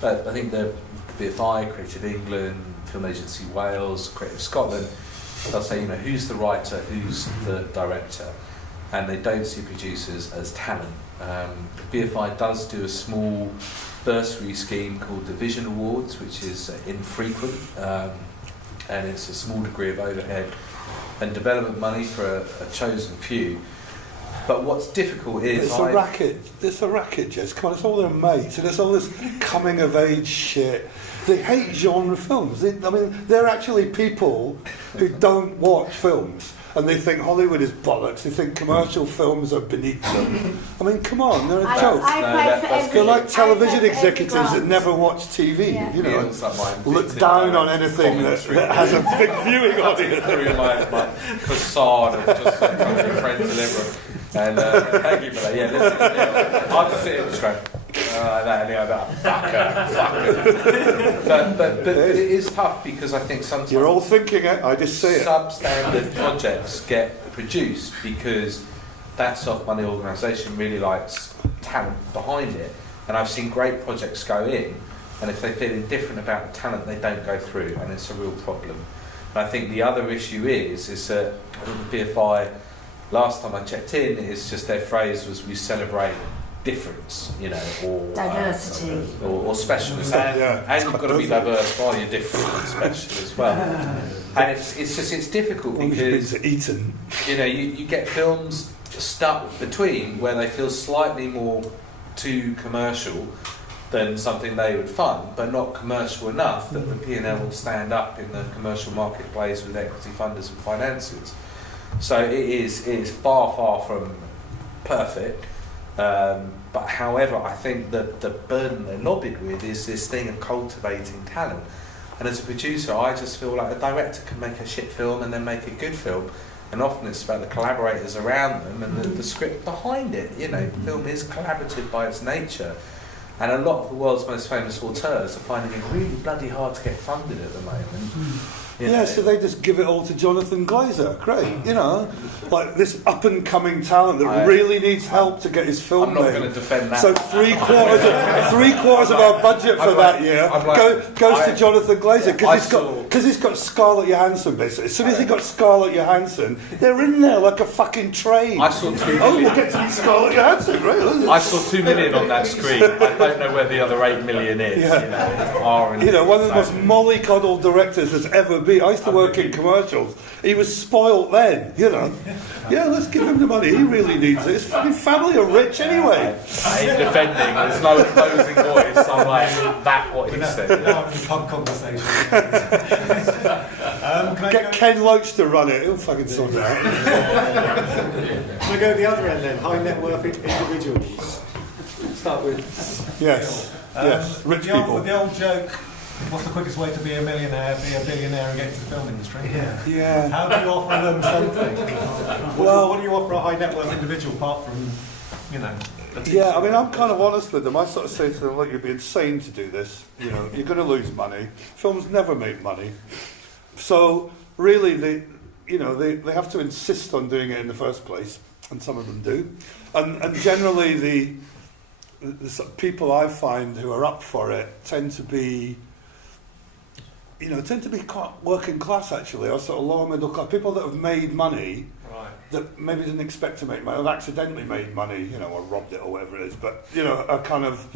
But I think the BFI, Creative England, Film Agency Wales, Creative Scotland, they'll say, who's the writer, who's the director, and they don't see producers as talent. BFI does do a small bursary scheme called the Vision Awards, which is infrequent, and it's a small degree of overhead and development money for a chosen few. But what's difficult is it's a racket. It's a racket, Jess. Come on, it's all their mates, and it's all this coming of age shit. They hate genre films. They're actually people who don't watch films, and they think Hollywood is bollocks. They think commercial films are beneath them. Come on, they're a joke. They're like television executives that never watch TV. Yeah. Look down on anything that has a big viewing audience. Through my facade of just trying to be friend deliverer. And thank you for that. Yeah, listen, I'll just sit here and just go, But it is tough because I think sometimes you're all thinking it. I just say it. Substandard projects get produced because that soft money organisation really likes talent behind it. And I've seen great projects go in, and if they feel indifferent about the talent, they don't go through, and it's a real problem. And I think the other issue is that I think the BFI, last time I checked in, it's just their phrase was we celebrate difference, you know, or Diversity. or specialism. And you've got to be diverse while you're different and special as well. And it's difficult because you know you get films stuck between where they feel slightly more too commercial than something they would fund, but not commercial enough that the P&L will stand up in the commercial marketplace with equity funders and financiers. So it is far from perfect. But however, I think that the burden they're lobbied with is this thing of cultivating talent. And as a producer, I just feel like a director can make a shit film and then make a good film. And often it's about the collaborators around them and the script behind it. You know, film is collaborative by its nature. And a lot of the world's most famous auteurs are finding it really bloody hard to get funded at the moment. You know. So they just give it all to Jonathan Glazer. Great, you know, like this up-and-coming talent that really needs help to get his film I'm not made. going to defend that. So three quarters of our budget for that year goes to Jonathan Glazer because he's got Scarlett Johansson basically. As soon as he got Scarlett Johansson, they're in there like a fucking train. I saw 2 million. Oh, we'll get to Scarlett Johansson, right? I saw 2 million on that screen. I don't know where the other 8 million is. Yeah. You know, one of the most mollycoddled directors there's ever been. I used to work in commercials. He was spoilt then, you know. Yeah, let's give him the money. He really needs it. His fucking family are rich anyway. I ain't defending. There's no opposing voice. I'm like, that what he said. Pub conversation. Get Ken Loach to run it. He'll fucking sort it out. Can I go the other end then? High net worth individuals. Start with. Yes. Rich people. The old joke. What's the quickest way to be a millionaire, be a billionaire and get into the film industry? Yeah. How do you offer them something? Well, what do you offer a high net worth individual apart from, you know? Yeah, I mean, I'm kind of honest with them. I sort of say to them, look, you'd be insane to do this. You know, you're going to lose money. Films never make money. So really, they have to insist on doing it in the first place, and some of them do. And generally, the sort of people I find who are up for it tend to be quite working class actually, or sort of lower middle class, people that have made money, right, that maybe didn't expect to make money, have accidentally made money, you know, or robbed it or whatever it is, but you know, are kind of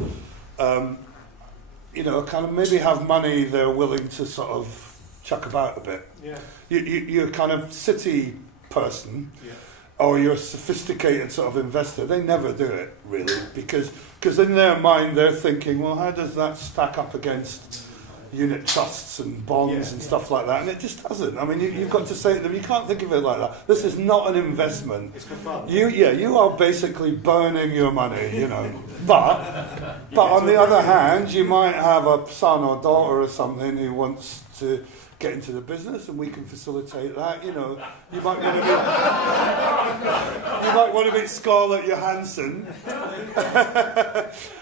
maybe have money they're willing to sort of chuck about a bit. Yeah. You're kind of city person, or you're a sophisticated sort of investor. They never do it really because in their mind they're thinking, well, how does that stack up against unit trusts and bonds and stuff like that, and it just doesn't. I mean, you've got to say to them, you can't think of it like that. This is not an investment. It's for fun. You are basically burning your money, you know. But on the other hand, you might have a son or daughter or something who wants to get into the business, and we can facilitate that. You know, you might want to meet Scarlett Johansson,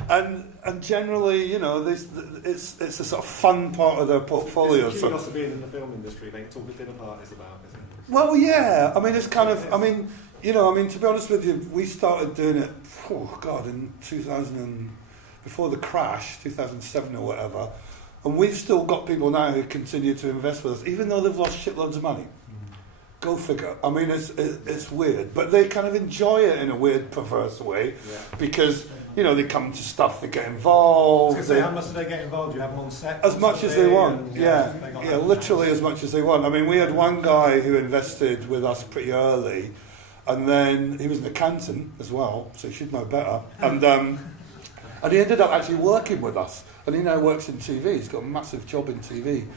and generally, you know, it's a sort of fun part of their portfolio. It's the kudos of being in the film industry. It's all the dinner parties about, isn't it? Well, yeah. I mean, it's kind of. I mean, to be honest with you, we started doing it. Oh God, in 2000 before the crash, 2007 or whatever. And we've still got people now who continue to invest with us, even though they've lost shitloads of money. Go figure. I mean, it's weird. But they kind of enjoy it in a weird, perverse way because, you know, they come to stuff, they get involved. How much do they get involved? You have them on set? As much as they want, literally as much as they want. I mean, we had one guy who invested with us pretty early, and then he was an accountant as well, so he should know better. And he ended up actually working with us. And he now works in TV. He's got a massive job in TV.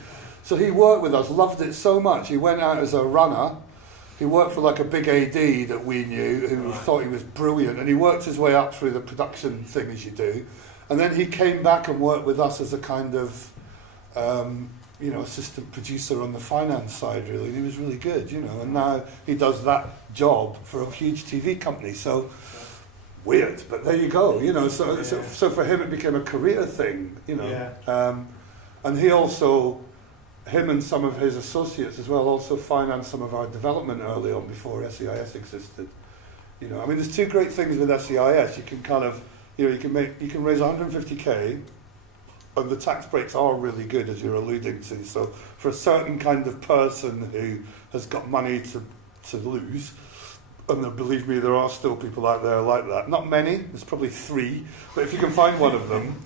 So he worked with us, loved it so much. He went out as a runner. He worked for like a big AD that we knew who thought he was brilliant. And he worked his way up through the production thing as you do. And then he came back and worked with us as a kind of, assistant producer on the finance side, really. And he was really good, you know. And now he does that job for a huge TV company. So weird, but there you go, you know. So for him it became a career thing, you know. Yeah. And he also, him and some of his associates as well, also financed some of our development early on before SEIS existed. You know, I mean, there's two great things with SEIS. You can kind of you can raise 150k, and the tax breaks are really good, as you're alluding to. So for a certain kind of person who has got money to lose, and believe me, there are still people out there like that. Not many, there's probably 3, but if you can find one of them,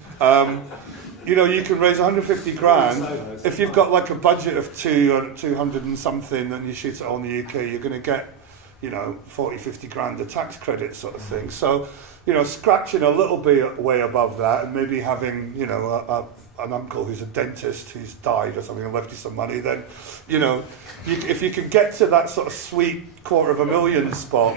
you can raise 150 grand. If you've got like a budget of 200 and something, and you shoot it all in the UK, you're going to get, 40, 50 grand of tax credit sort of thing. So, scratching a little bit way above that, and maybe having, an uncle who's a dentist who's died or something and left you some money, then, if you can get to that sort of sweet $250,000 spot,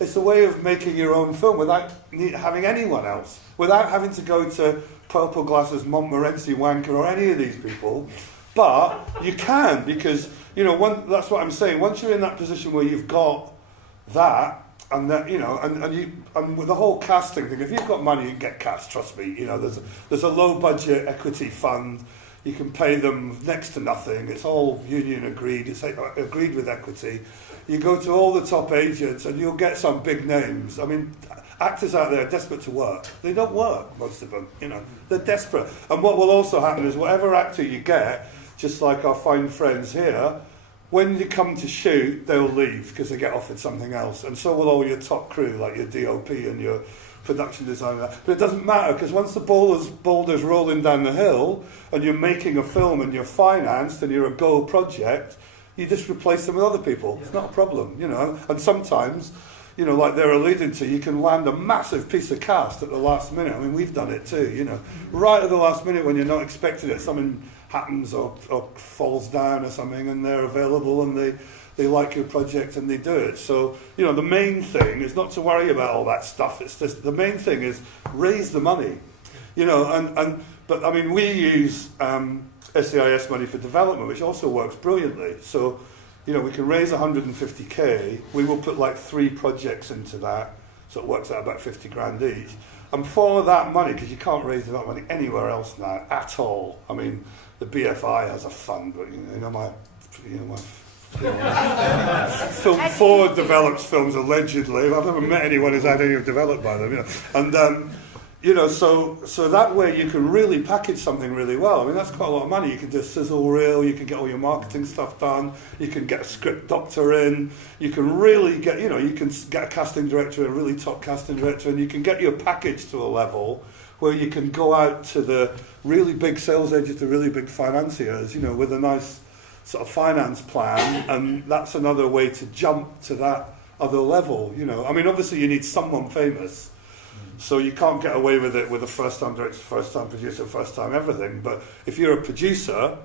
it's a way of making your own film without having anyone else, without having to go to Purple Glasses, Montmorency, Wanker, or any of these people. But you can, because, that's what I'm saying. Once you're in that position where you've got that, and that, and with the whole casting thing, if you've got money, you can get cast, trust me. There's a low budget equity fund. You can pay them next to nothing. It's all union agreed. It's agreed with equity. You go to all the top agents and you'll get some big names. I mean, actors out there are desperate to work. They don't work, most of them. They're desperate. And what will also happen is whatever actor you get, just like our fine friends here, when you come to shoot, they'll leave because they get offered something else. And so will all your top crew, like your DOP and your production designer. But it doesn't matter, because once the boulder's rolling down the hill and you're making a film and you're financed and you're a go project, you just replace them with other people. It's not a problem, And sometimes, like they're alluding to, you can land a massive piece of cast at the last minute. I mean, we've done it too, Right at the last minute when you're not expecting it, something happens or falls down or something, and they're available and they like your project and they do it. So, the main thing is not to worry about all that stuff. It's just, the main thing is raise the money, but I mean, we use SEIS money for development, which also works brilliantly. So, we can raise 150k. We will put like 3 projects into that, so it works out about 50 grand each. And for that money, because you can't raise that money anywhere else now at all. I mean, the BFI has a fund, but my film Ford develops films allegedly. I've never met anyone who's had any developed by them, And so that way you can really package something really well. I mean, that's quite a lot of money. You can do a sizzle reel, you can get all your marketing stuff done, you can get a script doctor in, you can really get, you can get a casting director, a really top casting director, and you can get your package to a level where you can go out to the really big sales agents, the really big financiers, with a nice sort of finance plan, and that's another way to jump to that other level, I mean, obviously you need someone famous, so you can't get away with it with a first-time director, first-time producer, first-time everything, but if you're a producer,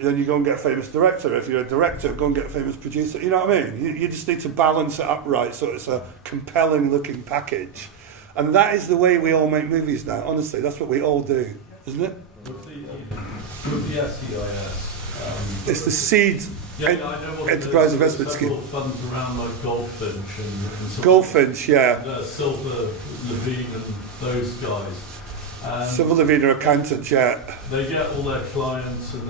then you go and get a famous director. If you're a director, go and get a famous producer. You know what I mean? You just need to balance it up right so it's a compelling-looking package. And that is the way we all make movies now, honestly. That's what we all do, isn't it? With the SEIS, it's the seed enterprise investment scheme. Several funds around like Goldfinch and Goldfinch, yeah. Silver Levine and those guys. And Silver Levine are accountants, yeah. They get all their clients, and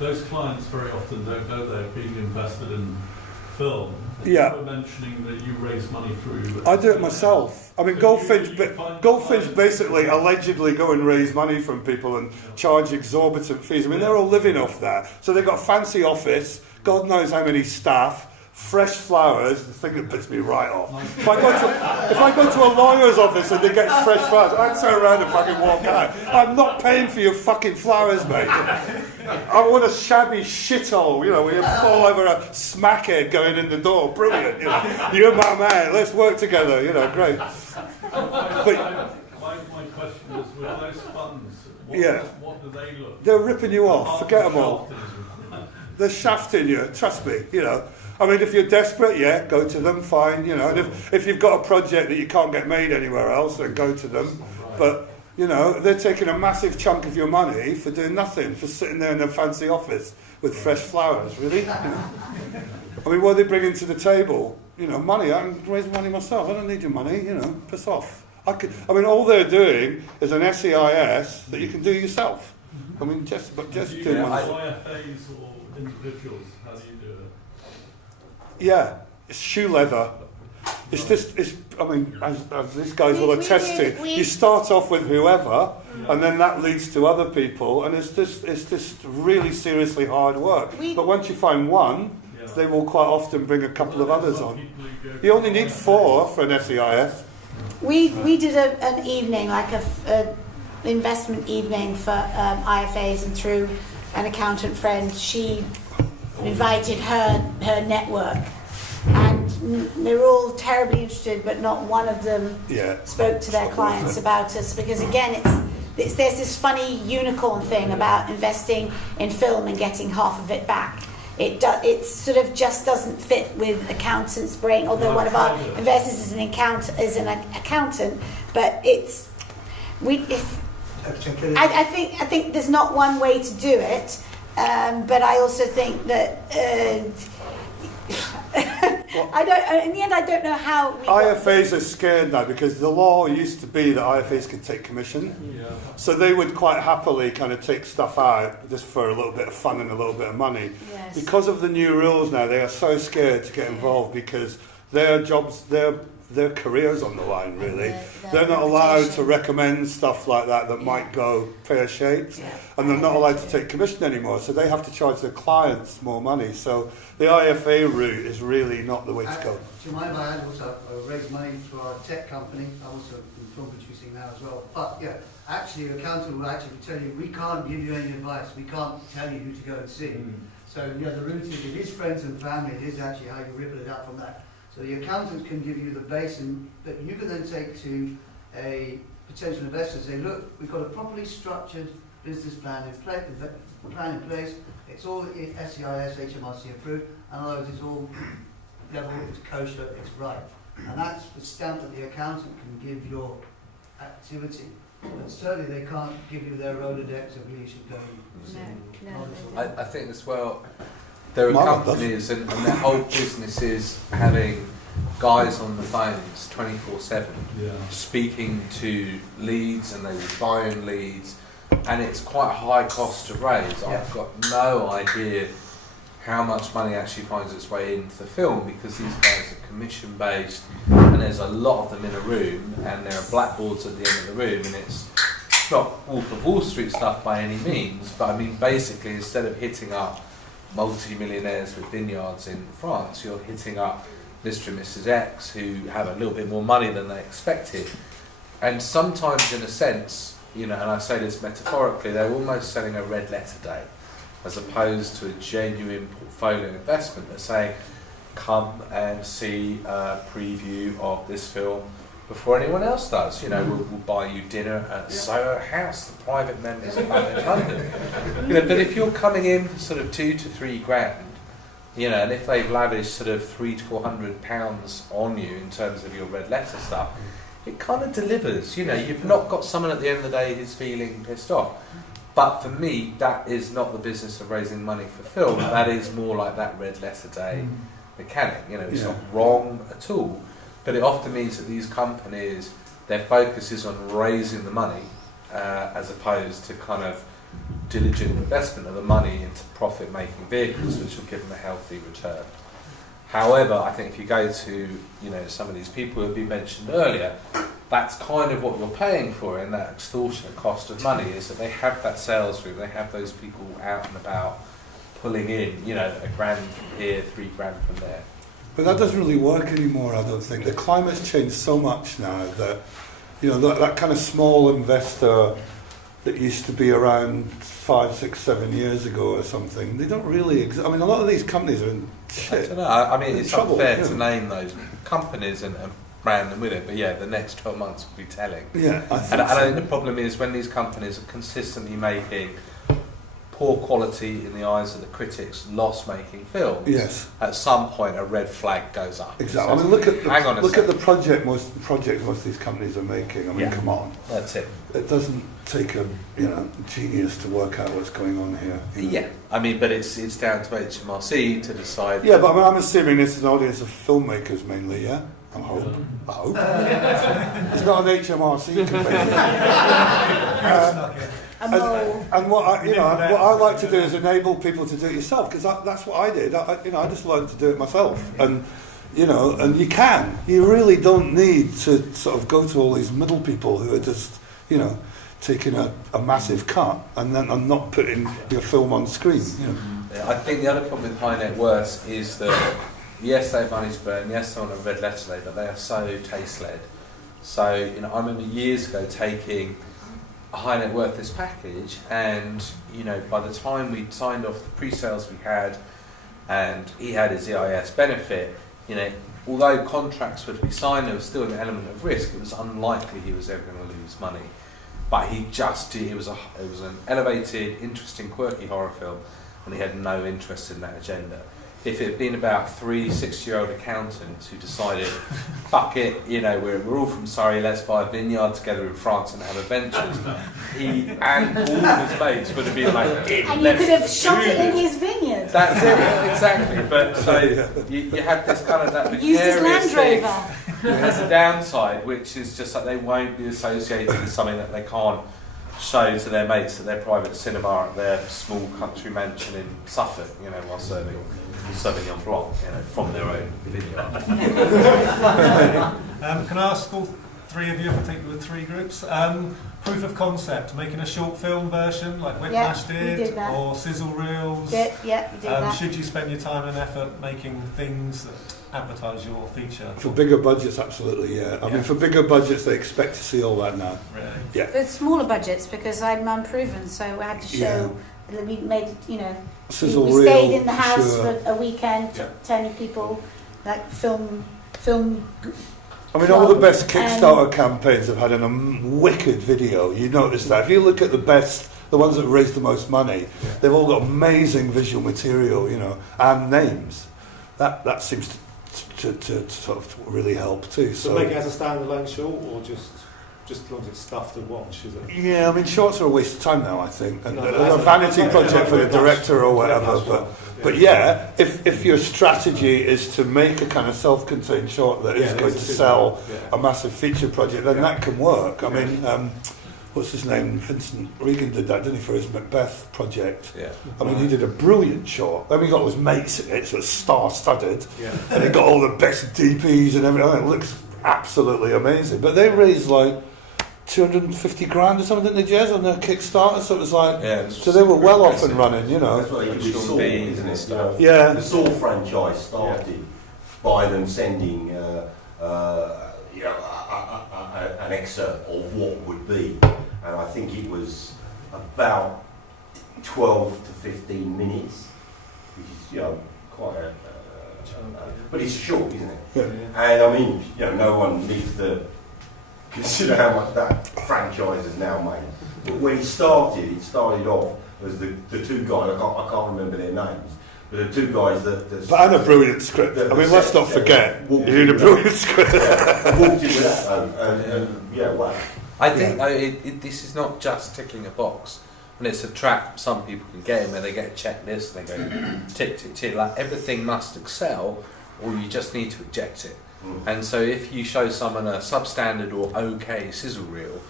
those clients very often don't know they're being invested in film. Yeah. You were mentioning that you raise money through. I do it myself. I mean, So Goldfinch basically allegedly go and raise money from people and charge exorbitant fees. I mean, they're all living off that. So they've got a fancy office, God knows how many staff, fresh flowers, the thing that puts me right off. If I go to a lawyer's office and they get fresh flowers, I'd turn around and fucking walk out. I'm not paying for your fucking flowers, mate. I want a shabby shithole, where you fall over a smackhead going in the door. Brilliant, You're my man, let's work together, great. But my question is, with those funds, what do they look? They're ripping you off, forget them all. They're shafting you, trust me, I mean, if you're desperate, go to them, fine, and if you've got a project that you can't get made anywhere else, then go to them. But, they're taking a massive chunk of your money for doing nothing, for sitting there in a fancy office with fresh flowers, really? I mean, what are they bringing to the table? Money, I can raise money myself, I don't need your money, piss off. I mean, all they're doing is an SEIS that you can do yourself. I mean, just do you do get money. IFAs or individuals? How do you do it? Yeah, it's shoe leather. I mean, as these guys will attest to, we- you start off with whoever, and then that leads to other people, and it's just really seriously hard work. But once you find one, they will quite often bring a couple of others on. You only need 4 for an SEIS. We did an evening, like a investment evening for IFAs, and through an accountant friend, she invited her network, and they were all terribly interested, but not one of them spoke to their clients about us, because again, there's this funny unicorn thing about investing in film and getting half of it back. It sort of just doesn't fit with accountants' brain. Although one of our investors is an accountant, but I think there's not one way to do it, but I also think that in the end I don't know how. IFAs are scared now because the law used to be that IFAs could take commission, so they would quite happily kind of take stuff out just for a little bit of fun and a little bit of money. Yes. Because of the new rules now, they are so scared to get involved because their jobs, their careers on the line, really. They're not allowed to recommend stuff like that might go pear-shaped, and they're not allowed to take commission anymore, so they have to charge their clients more money. So the IFA route is really not the way to go. To my mind, I also raise money for our tech company. I also do film producing now as well. But yeah, actually, the accountant will actually tell you, we can't give you any advice. We can't tell you who to go and see. So yeah, the route is, it is friends and family. It is actually how you ripple it out from that. So the accountant can give you the basin that you can then take to a potential investor and say, look, we've got a properly structured business plan in place. It's all SEIS, HMRC approved, and otherwise it's all level, it's kosher, it's right. And that's the stamp that the accountant can give your activity. But certainly they can't give you their Rolodex of you should go and see. I think as well, there are companies and their whole business is having guys on the phones 24/7 speaking to leads, and they will buy in leads, and it's quite a high cost to raise. I've got no idea how much money actually finds its way into the film, because these guys are commission based, and there's a lot of them in a room, and there are blackboards at the end of the room, and it's not Wolf of Wall Street stuff by any means, but I mean basically instead of hitting up multi-millionaires with vineyards in France, you're hitting up Mr. and Mrs. X who have a little bit more money than they expected. And sometimes in a sense, and I say this metaphorically, they're almost selling a red letter day as opposed to a genuine portfolio investment. They're saying, come and see a preview of this film before anyone else does. We'll buy you dinner at Soho House, the private members club in London. But if you're coming in for sort of £2 to £3 grand, and if they've lavished sort of £300 to £400 on you in terms of your red letter stuff, it kind of delivers. You've not got someone at the end of the day who's feeling pissed off. But for me, that is not the business of raising money for film. That is more like that red letter day mechanic. It's not wrong at all. But it often means that these companies, their focus is on raising the money as opposed to kind of diligent investment of the money into profit-making vehicles, which will give them a healthy return. However, I think if you go to some of these people who have been mentioned earlier, that's kind of what you're paying for in that extortionate cost of money, is that they have that sales room, they have those people out and about pulling in, £1 grand from here, £3 grand from there. But that doesn't really work anymore, I don't think. The climate's changed so much now that, that kind of small investor that used to be around 5, 6, 7 years ago or something, they don't really exist. I mean, a lot of these companies are in shit. I don't know. I mean, it's unfair to name those companies and brand them with it, but the next 12 months will be telling. Yeah, I think the problem is when these companies are consistently making poor quality in the eyes of the critics, loss-making films. Yes. At some point, a red flag goes up. Exactly. I mean, look at the projects most of these companies are making. I mean, come on. That's it. It doesn't take a genius to work out what's going on here. Yeah. I mean, but it's down to HMRC to decide. Yeah, but I'm assuming this is an audience of filmmakers mainly. Yeah. I hope. It's not an HMRC convention. And what I like to do is enable people to do it yourself, because that's what I did. I just learned to do it myself. And you know, and you really don't need to sort of go to all these middle people who are just, you know, taking a massive cut and then not putting your film on screen, you know. Yeah, I think the other problem with high net worths is that yes, they have money to burn, yes, they're on a red letter day, but they are so taste-led. So, you know, I remember years ago taking a high net worth this package, and, you know, by the time we'd signed off the pre-sales we had, and he had his EIS benefit, you know, although contracts were to be signed, there was still an element of risk. It was unlikely he was ever going to lose money. But he just did. It was an elevated, interesting, quirky horror film, and he had no interest in that agenda. If it had been about 3 6-year-old accountants who decided, fuck it, you know, we're all from Surrey, let's buy a vineyard together in France and have adventures, he and all of his mates would have been like, and you could have shot it in his vineyard. That's it, exactly. But so you have this kind of that Used his vicarious Land thing. Rover. It has a downside, which is just that they won't be associated with something that they can't show to their mates at their private cinema at their small country mansion in Suffolk, you know, while serving on block, you know, from their own vineyard. Can I ask all three of you, if I take you with 3 groups, proof of concept, making a short film version like Whiplash we did, did that. or sizzle reels? Yeah, we did that. Should you spend your time and effort making things that advertise your feature? For bigger budgets, absolutely, yeah. I mean, for bigger budgets, they expect to see all that now. Really? Yeah. With smaller budgets, because I'm unproven, so I had to show that we made, you know, Sizzle we reel, stayed in the house sure. for a weekend, took 10 people, like film. I mean, all the best Kickstarter campaigns have had a wicked video. You notice that. If you look at the ones that raised the most money, they've all got amazing visual material, you know, and names. That seems to sort of really help too. So make it as a standalone short, or just as long as it's stuff to watch, is it? Yeah, I mean, shorts are a waste of time now, I think, and No, a vanity project for the director or whatever. But yeah, if your strategy is to make a kind of self-contained short that is going to sell a massive feature project, then that can work. I mean, what's his name? Vincent Regan did that, didn't he, for his Macbeth project? Yeah. I mean, he did a brilliant short. I mean, he got all his mates in it, so it's star-studded, Yeah. and he got all the best DPs and everything. It looks absolutely amazing. But they raised like 250 grand or something, didn't they, Jez, on their Kickstarter? So it was like, so they were well off and running, you know. That's what they did with Saw, isn't it? You know, Yeah. the Saw franchise started by them sending an excerpt of what would be, and I think it was about 12 to 15 minutes, which is, you know, quite a but it's short, isn't it? Yeah. And I mean, you know, no one needs to consider how much that franchise has now made. But when it started off as the 2 guys, I can't remember their names, but the 2 guys that But and a brilliant script. I mean, let's not forget, you need a brilliant script. walked in with that, and yeah, wow. I think though this is not just ticking a box. And it's a trap some people can get in where they get a checklist and they go tick, tick, tick. Like everything must excel, or you just need to eject it. And so if you show someone a substandard or okay sizzle reel,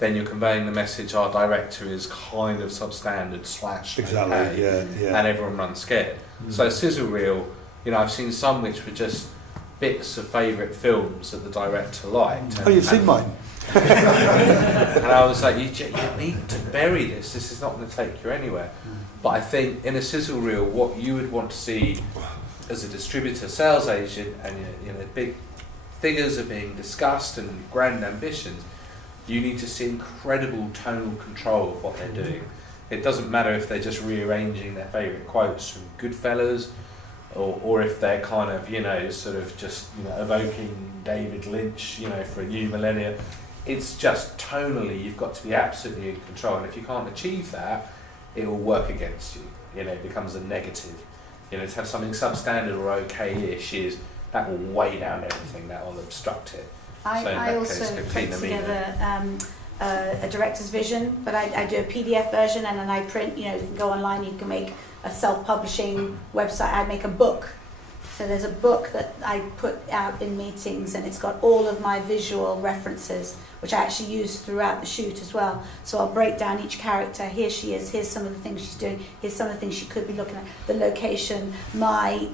then you're conveying the message our director is kind of substandard / Exactly, okay, yeah. and everyone runs scared. So sizzle reel, you know, I've seen some which were just bits of favourite films that the director liked. Oh, you've seen mine. And I was like, you need to bury this. This is not going to take you anywhere. But I think in a sizzle reel, what you would want to see as a distributor, sales agent, and you know, big figures are being discussed and grand ambitions, you need to see incredible tonal control of what they're doing. It doesn't matter if they're just rearranging their favourite quotes from Goodfellas, or if they're kind of, you know, sort of just, you know, evoking David Lynch, you know, for a new millennium. It's just tonally, you've got to be absolutely in control, and if you can't achieve that, it will work against you. You know, it becomes a negative. You know, to have something substandard or okay-ish that will weigh down everything, that will obstruct it. I also put together a director's vision, but I do a PDF version and then I print, you know, you can go online, you can make a self-publishing website, I make a book So there's a book that I put out in meetings, and it's got all of my visual references, which I actually use throughout the shoot as well. So I'll break down each character. Here she is. Here's some of the things she's doing. Here's some of the things she could be looking at. The location, my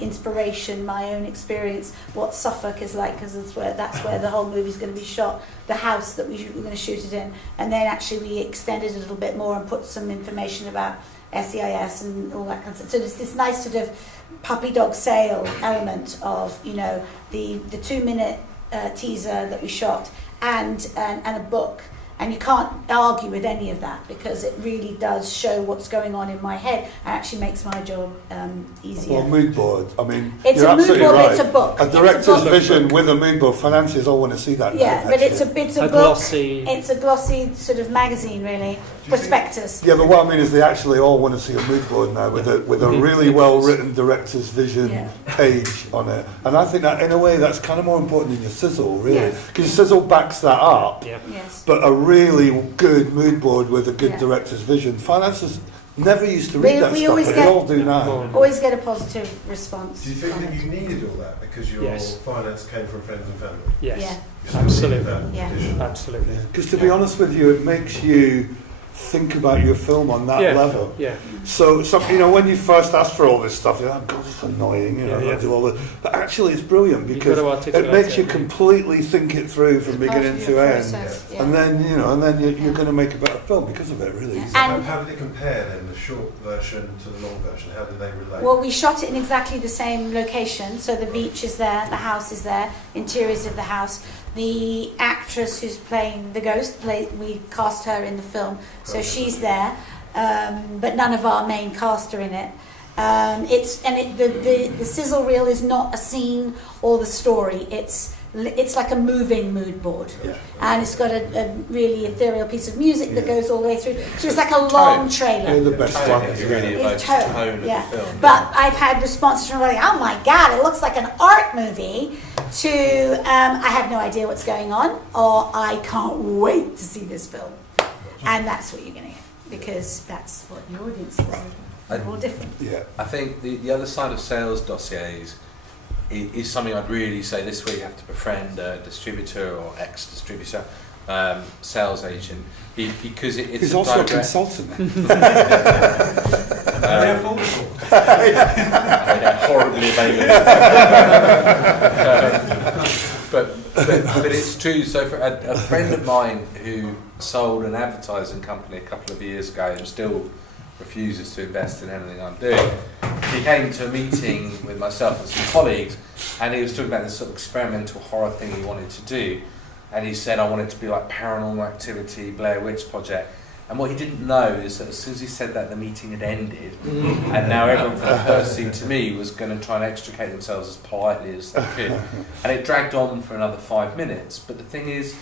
inspiration, my own experience, what Suffolk is like, because that's where the whole movie's going to be shot. The house that we're going to shoot it in, and then actually we extended it a little bit more and put some information about SEIS and all that kind of stuff. So it's this nice sort of puppy dog sale element of, you know, the 2-minute teaser that we shot and a book. And you can't argue with any of that, because it really does show what's going on in my head and actually makes my job easier. Well, mood board. I mean, It's you're a mood absolutely board, right. it's a book. A It's a director's book. vision with a mood board. Financiers all want to see that. Yeah, but it's a book. glossy. It's a glossy sort of magazine, really. Prospectus. Yeah, but what I mean is they actually all want to see a mood board now with a really well written director's vision page on it. And I think that in a way that's kind of more important than your sizzle, really, because your sizzle backs that up. Yeah. Yes. But a really good mood board with a good Yeah. director's vision. Financiers never used to read that We stuff, always but get- they all do now. Always get a positive response. Do you think that you needed all that because your Yes. finance came from friends and family? Yes. Yeah. You still Absolutely. need that Yeah. vision? Absolutely. Because to be honest with you, it makes you think about your film on that level. Yeah. So, you know, when you first ask for all this stuff, you're like, oh, God, it's annoying, you know, Yeah, yeah. I do all this. But actually it's brilliant You've because got to it articulate makes you it. completely think it through from beginning to end. Process, yeah. And then, you know, you're going to make a better film because of it, really. Yeah. So And- how did it compare then, the short version to the long version? How did they relate? Well, we shot it in exactly the same location. So the beach is there, the house is there, interiors of the house. The actress who's playing the ghost, we cast her in the film, so she's there. But none of our main cast are in it. The sizzle reel is not a scene or the story. It's like a moving mood board, and it's got a really ethereal piece of music that goes all the way through. So it's like a long trailer. They're the best Tone ones. is really It's evokes tone, tone of yeah. the film. But I've had responses from like, oh my God, it looks like an art movie, to I have no idea what's going on, or I can't wait to see this film. And that's what you're going to get, because that's what your audience is. They're all different. Yeah. I think the other side of sales dossiers is something I'd really say this way. You have to befriend a distributor or ex-distributor, sales agent, because it's He's a also a direct... consultant. They're affordable. They're horribly available. But it's true. So for a friend of mine who sold an advertising company a couple of years ago and still refuses to invest in anything I'm doing, he came to a meeting with myself and some colleagues, and he was talking about this sort of experimental horror thing he wanted to do, and he said, I want it to be like Paranormal Activity, Blair Witch Project. And what he didn't know is that as soon as he said that, the meeting had ended, and now everyone from the first scene to me was going to try and extricate themselves as politely as they could. And it dragged on for another 5 minutes. But the thing is,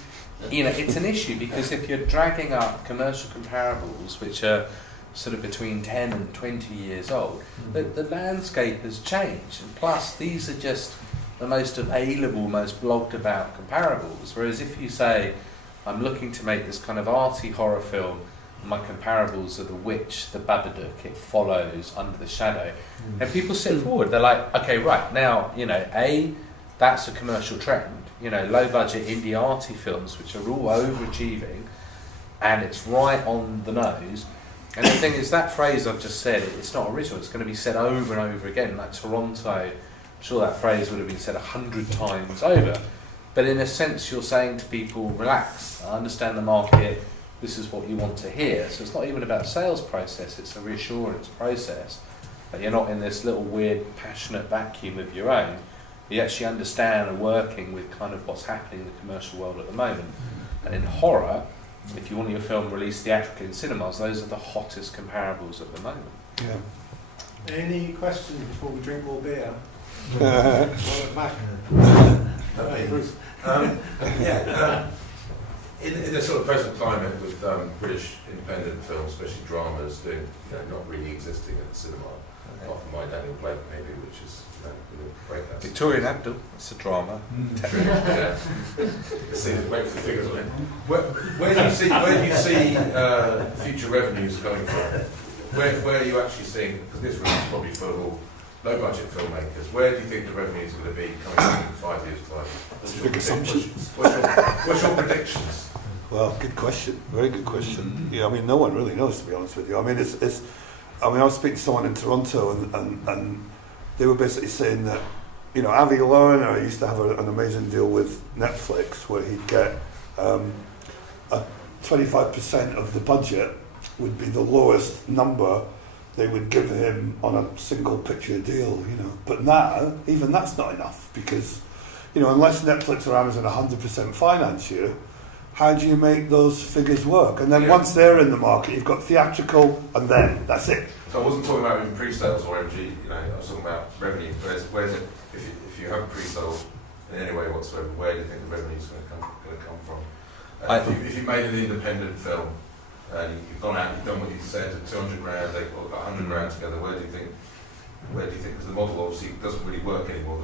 you know, it's an issue, because if you're dragging up commercial comparables, which are sort of between 10 and 20 years old, the landscape has changed. And plus, these are just the most available, most blogged about comparables. Whereas if you say, I'm looking to make this kind of arty horror film, my comparables are The Witch, The Babadook, It Follows, Under the Shadow, and people sit forward, they're like, okay, right, now, you know, that's a commercial trend, you know, low budget indie arty films which are all overachieving, and it's right on the nose. And the thing is, that phrase I've just said, it's not original, it's going to be said over and over again. Like Toronto, I'm sure that phrase would have been said 100 times over. But in a sense, you're saying to people, relax, I understand the market, this is what you want to hear. So it's not even about a sales process, it's a reassurance process. That you're not in this little weird, passionate vacuum of your own. You actually understand and working with kind of what's happening in the commercial world at the moment. And in horror, if you want your film released theatrically in cinemas, those are the hottest comparables at the moment. Yeah. Any questions before we drink more beer? Bruce. In the sort of present climate with British independent films, especially dramas, doing, you know, not really existing at the cinema, often by Daniel Blake maybe, which is, you know, a great cast. Victorian Abdul, it's a drama. Yeah. See, wait for the figures on it. Where do you see future revenues coming from? Where are you actually seeing? Because this room is probably full of all low budget filmmakers, where do you think the revenues are going to be coming in 5 years' time? That's a big assumption. What's your predictions? Well, good question. Very good question. Yeah, I mean, no one really knows, to be honest with you. I mean, I was speaking to someone in Toronto, and they were basically saying that, you know, Avi Lerner used to have an amazing deal with Netflix where he'd get 25% of the budget would be the lowest number they would give him on a single picture deal, you know. But now, even that's not enough because, you know, unless Netflix or Amazon 100% finance you, how do you make those figures work? And then once they're in the market, you've got theatrical, and then that's it. So I wasn't talking about in pre-sales or MG, you know, I was talking about revenue. Where's it, if you have pre-sale in any way whatsoever, where do you think the revenue's going to come from? If you made an independent film and you've gone out and you've done what you said at 200 grand, they've got 100 grand together, where do you think? Because the model obviously doesn't really work anymore.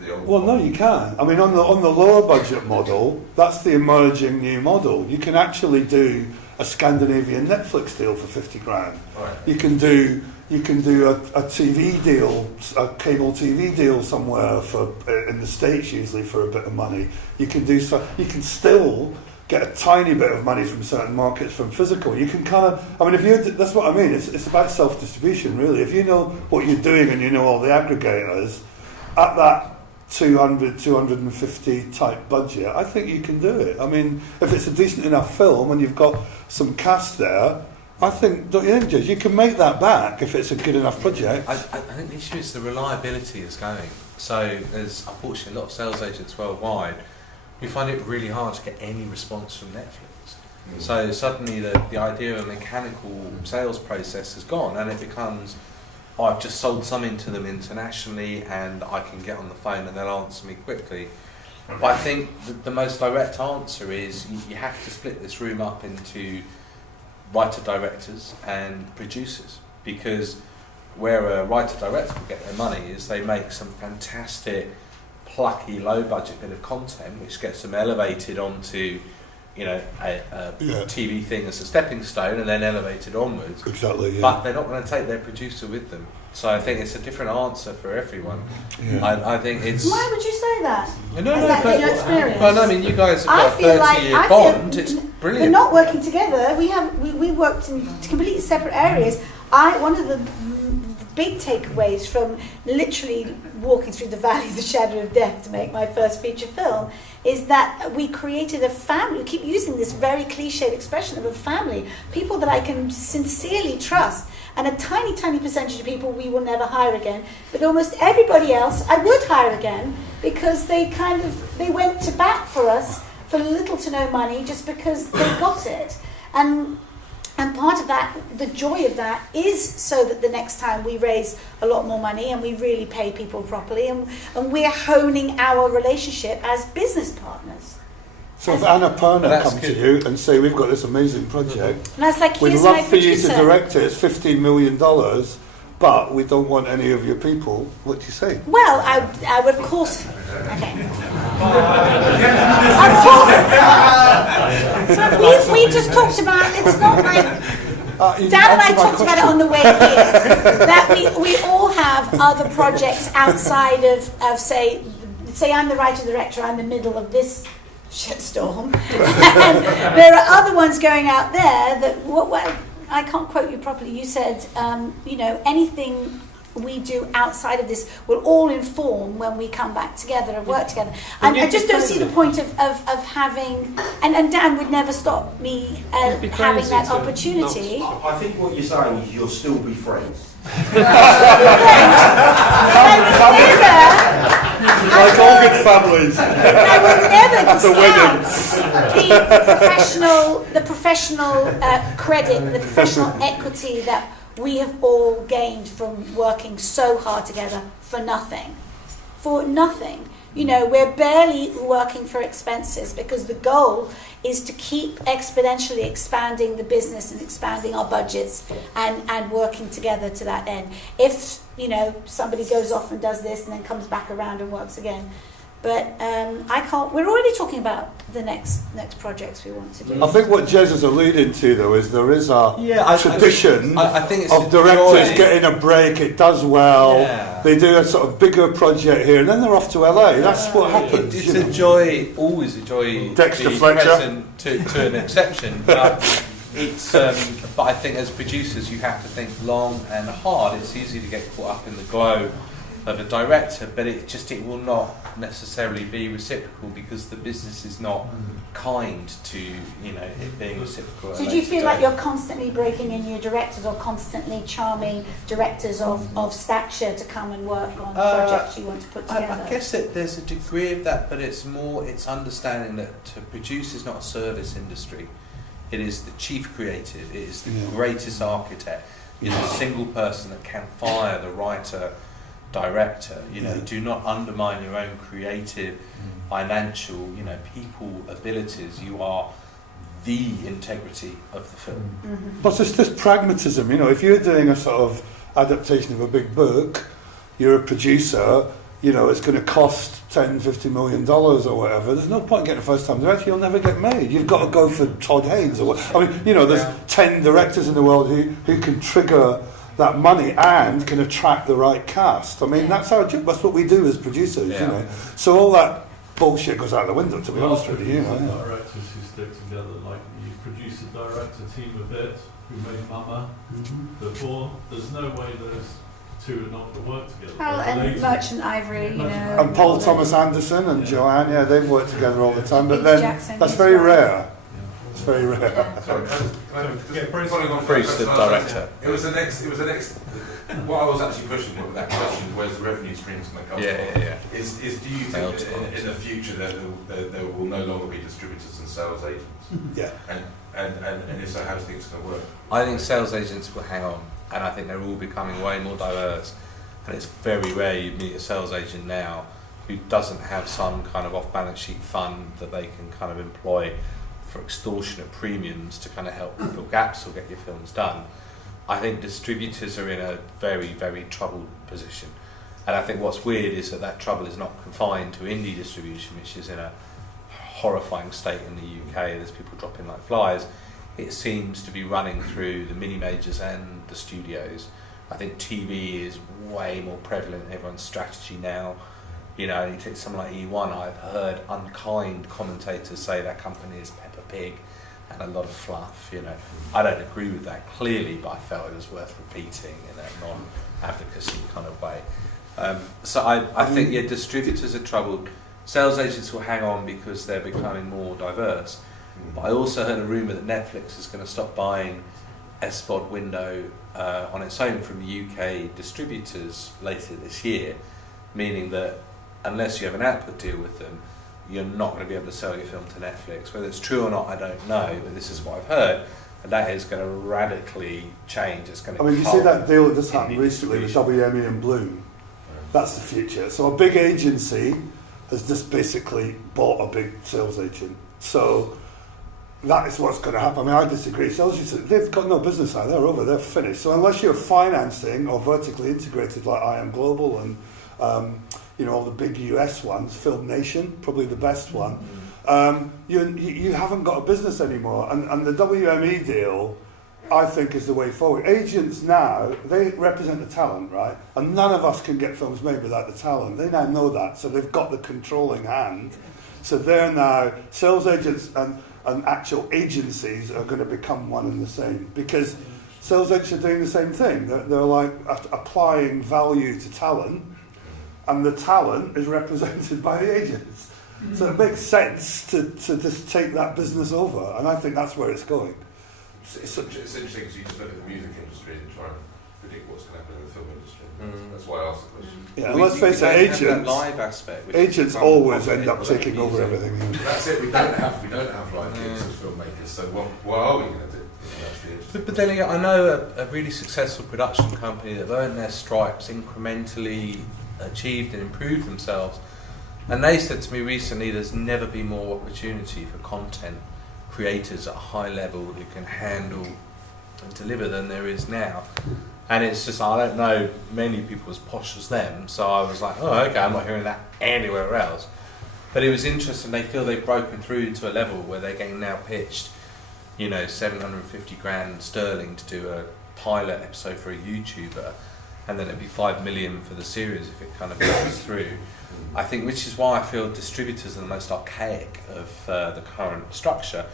The old well, no, you can. I mean, on the lower budget model, that's the emerging new model. You can actually do a Scandinavian Netflix deal for 50 grand. Right. You can do a TV deal, a cable TV deal somewhere in the States usually for a bit of money. You can still get a tiny bit of money from certain markets from physical. You can kind of, I mean, that's what I mean. It's about self-distribution, really. If you know what you're doing and you know all the aggregators, at that 200, 250 type budget, I think you can do it. I mean, if it's a decent enough film and you've got some cast there, I think, don't you think, Jez, you can make that back if it's a good enough project. I think the issue is the reliability is going. So there's unfortunately a lot of sales agents worldwide who find it really hard to get any response from Netflix. So suddenly the idea of a mechanical sales process is gone, and it becomes, I've just sold something to them internationally and I can get on the phone and they'll answer me quickly. But I think the most direct answer is you have to split this room up into writer-directors and producers, because where a writer-director will get their money is they make some fantastic, plucky, low-budget bit of content which gets them elevated onto, you know, a TV thing as a stepping stone and then elevated onwards. Exactly, yeah. But they're not going to take their producer with them. So I think it's a different answer for everyone. Yeah. I think it's... Why would you say that? No, Is that your experience? Well, I mean, you guys have got a 30-year bond. It's brilliant. We're not working together. We worked in completely separate areas. One of the big takeaways from literally walking through the valley of the shadow of death to make my first feature film is that we created a family. We keep using this very cliched expression of a family, people that I can sincerely trust, and a tiny, tiny percentage of people we will never hire again, but almost everybody else I would hire again, because they went to bat for us for little to no money just because they got it. And part of that, the joy of that, is so that the next time we raise a lot more money and we really pay people properly, and we're honing our relationship as business partners. So if Anna Perner comes to you and say, we've got this amazing project, and I was like, we'd love for you to direct it, it's $15 million, but we don't want any of your people, what do you say? Well, I would, of course... Okay. We just talked about, it's not like... Dan and I talked about it on the way here, that we all have other projects outside of say I'm the writer-director, I'm the middle of this shitstorm, and there are other ones going out there that, I can't quote you properly, you said, anything we do outside of this will all inform when we come back together and work together. And I just don't see the point of having, and Dan would never stop me having that opportunity. I think what you're saying is you'll still be friends. Like all good families. I will never discount the professional credit, the professional equity that we have all gained from working so hard together for nothing. For nothing. We're barely working for expenses, because the goal is to keep exponentially expanding the business and expanding our budgets and working together to that end. If, somebody goes off and does this and then comes back around and works again, But I can't. We're already talking about the next projects we want to do. I think what Jez is alluding to, though, is there is a tradition I think it's of directors getting a break. It does well. Yeah. They do a sort of bigger project here, and then they're off to LA. That's what happens. It's a joy, always a joy. Dexter to be Fletcher. present to an exception, but it's. But I think as producers, you have to think long and hard. It's easy to get caught up in the glow of a director, but it will not necessarily be reciprocal because the business is not kind to it being reciprocal. So do you feel like you're constantly breaking in new directors, or constantly charming directors of stature to come and work on projects you want to put together? I guess that there's a degree of that, but it's understanding that to produce is not a service industry. It is the chief creative, it is the greatest architect, it is a single person that can fire the writer, director. Do not undermine your own creative, financial, people abilities. You are the integrity of the film. But it's this pragmatism, if you're doing a sort of adaptation of a big book, you're a producer, it's going to cost $10-50 million or whatever. There's no point getting a first-time director. You'll never get made. You've got to go for Todd Haynes or what. There's 10 directors in the world who can trigger that money and can attract the right cast. That's our job. That's what we do as producers. So all that bullshit goes out the window. To be honest with you, directors who stick together, like you produce a director team a bit who made Mama before. There's no way those two are not going to work together. And Merchant Ivory, and Paul Thomas Anderson and Joanne, they've worked together all the time. But then that's very rare. It's very rare. Sorry, following on Bruce, the director. It was the next. What I was actually pushing with that question, where's the revenue streams going to come from? Is do you think that in the future there will no longer be distributors and sales agents? Yeah. And if so, how do you think it's going to work? I think sales agents will hang on, and I think they're all becoming way more diverse. And it's very rare you meet a sales agent now who doesn't have some kind of off-balance sheet fund that they can kind of employ for extortionate premiums to kind of help fill gaps or get your films done. I think distributors are in a very, very troubled position. And I think what's weird is that trouble is not confined to indie distribution, which is in a horrifying state in the UK. There's people dropping like flies. It seems to be running through the mini majors and the studios. I think TV is way more prevalent in everyone's strategy now. You take someone like E1, I've heard unkind commentators say that company is Peppa Pig and a lot of fluff. I don't agree with that clearly, but I felt it was worth repeating in a non-advocacy kind of way. So I think distributors are troubled. Sales agents will hang on because they're becoming more diverse. But I also heard a rumour that Netflix is going to stop buying SVOD window on its own from UK distributors later this year, meaning that unless you have an output deal with them, you're not going to be able to sell your film to Netflix. Whether it's true or not, I don't know, but this is what I've heard, and that is going to radically change. It's going to. You see that deal that just happened recently with WME and Bloom. That's the future. So a big agency has just basically bought a big sales agent. So that is what's going to happen. I disagree. Sales agents, they've got no business now. They're over. They're finished. So unless you're financing or vertically integrated like I Am Global and all the big US ones, Film Nation, probably the best one, you haven't got a business anymore. And the WME deal, I think, is the way forward. Agents now, they represent the talent, right? And none of us can get films made without the talent. They now know that, so they've got the controlling hand. So they're now, sales agents and actual agencies are going to become one and the same, because sales agents are doing the same thing. They're like applying value to talent, and the talent is represented by the agents. So it makes sense to just take that business over, and I think that's where it's going. It's interesting because you just look at the music industry and try and predict what's going to happen in the film industry. That's why I asked the question. Yeah, and let's face it, live aspect, agents always end up taking over everything. That's it. We don't have live gigs as filmmakers. So what are we going to do? But then again, I know a really successful production company that earned their stripes, incrementally achieved and improved themselves, and they said to me recently, there's never been more opportunity for content creators at a high level who can handle and deliver than there is now. And it's just, I don't know many people as posh as them, so I was like, oh okay, I'm not hearing that anywhere else. But it was interesting. They feel they've broken through to a level where they're getting now pitched, 750 grand sterling to do a pilot episode for a YouTuber, and then it'd be 5 million for the series if it kind of goes through. I think, which is why I feel distributors are the most archaic of the current structure.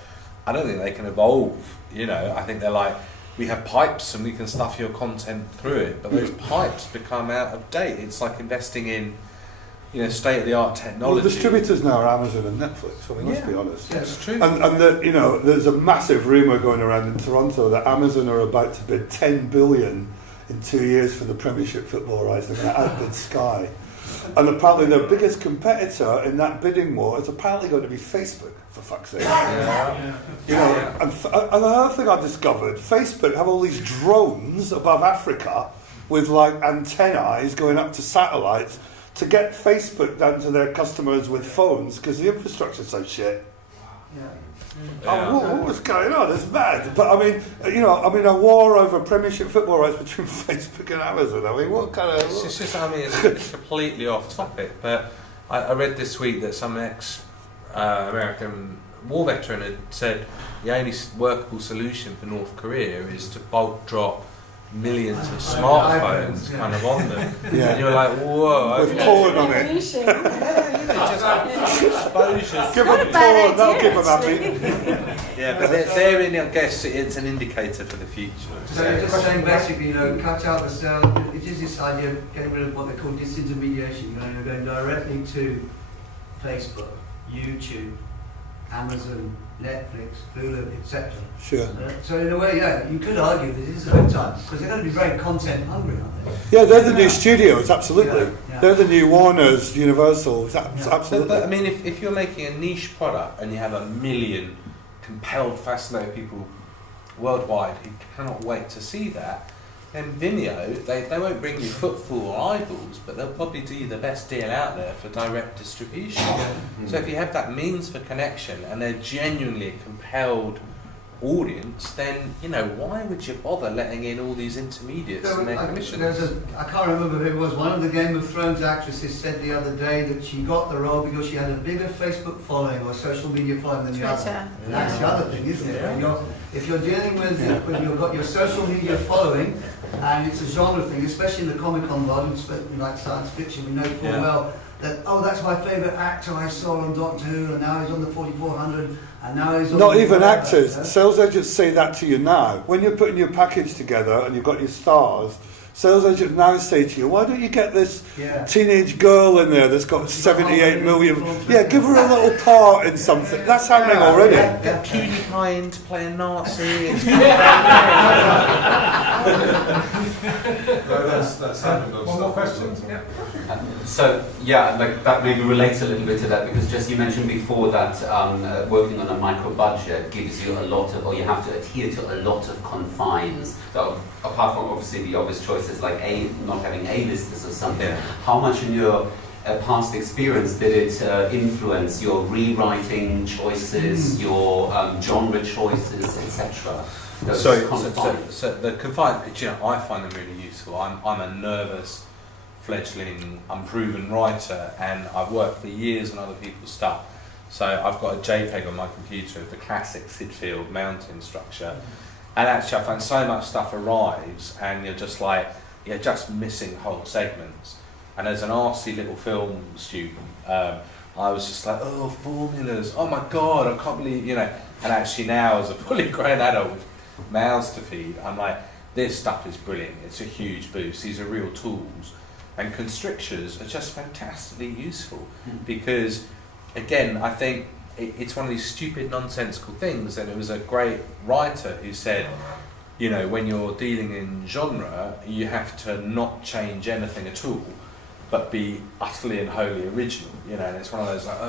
I don't think they can evolve. I think they're like, we have pipes and we can stuff your content through it, but those pipes become out of date. It's like investing in, state-of-the-art technology. Well, distributors now are Amazon and Netflix. Let's be honest. That's true. And there's a massive rumour going around in Toronto that Amazon are about to bid 10 billion in 2 years for the Premiership football rights. They're going to outbid Sky. And apparently their biggest competitor in that bidding war is apparently going to be Facebook, for fuck's sake. Yeah. And another thing I discovered, Facebook have all these drones above Africa with like antennae going up to satellites to get Facebook down to their customers with phones because the infrastructure's so shit. What was going on? It's mad. But a war over Premiership football rights between Facebook and Amazon. What kind of? It's completely off topic. But I read this week that some ex-American war veteran had said the only workable solution for North Korea is to bulk drop millions of smartphones kind of on them. Yeah. And you're like, whoa. With porn on it. Just exposure. Give them porn, that'll keep them happy. Yeah, but they're in, I guess it's an indicator for the future. So you're just saying basically, cut out the sale. It is this idea of getting rid of what they call disintermediation. You're going directly to Facebook, YouTube, Amazon, Netflix, Hulu, etc. Sure. So in a way, you could argue that it is a good time because they're going to be very content hungry, aren't they? Yeah, they're the new studios, absolutely. Yeah. They're the new Warners, Universal, absolutely. But if you're making a niche product and you have 1 million compelled, fascinated people worldwide who cannot wait to see that, then Vimeo, they won't bring you footfall or eyeballs, but they'll probably do you the best deal out there for direct distribution. So if you have that means for connection and they're genuinely a compelled audience, then why would you bother letting in all these intermediates and their commissions? I can't remember who it was. One of the Game of Thrones actresses said the other day that she got the role because she had a bigger Facebook following or social media following than the other. And that's the other thing, isn't it? If you're dealing with when you've got your social media following, and it's a genre thing, especially in the Comic-Con world, like science fiction, we know full well that, that's my favourite actor I saw on Doctor Who, and now he's on the 4400, and now he's on... Not even actors. Sales agents say that to you now. When you're putting your package together and you've got your stars, sales agents now say to you, why don't you get this teenage girl in there that's got 78 million... Yeah, give her a little part in something. That's happening already. Get Cutie Pie to play a Nazi. That's happened on One more question? Yeah. That maybe relates a little bit to that because just you mentioned before that working on a micro budget gives you a lot of, or you have to adhere to a lot of confines. So apart from obviously the obvious choices like not having A-listers or something, how much in your past experience did it influence your rewriting choices, your genre choices, etc.? So the confined, I find them really useful. I'm a nervous, fledgling, unproven writer, and I've worked for years on other people's stuff. So I've got a JPEG on my computer of the classic Sidfield mountain structure, and actually I find so much stuff arrives, and you're just like, you're just missing whole segments. And as an arsey little film student, I was just like, formulas, oh my god, I can't believe, and actually now as a fully grown adult with mouths to feed, I'm like, this stuff is brilliant, it's a huge boost, these are real tools. And constrictors are just fantastically useful because, again, I think it's one of these stupid, nonsensical things, and it was a great writer who said, when you're dealing in genre, you have to not change anything at all, but be utterly and wholly original, and it's one of those like,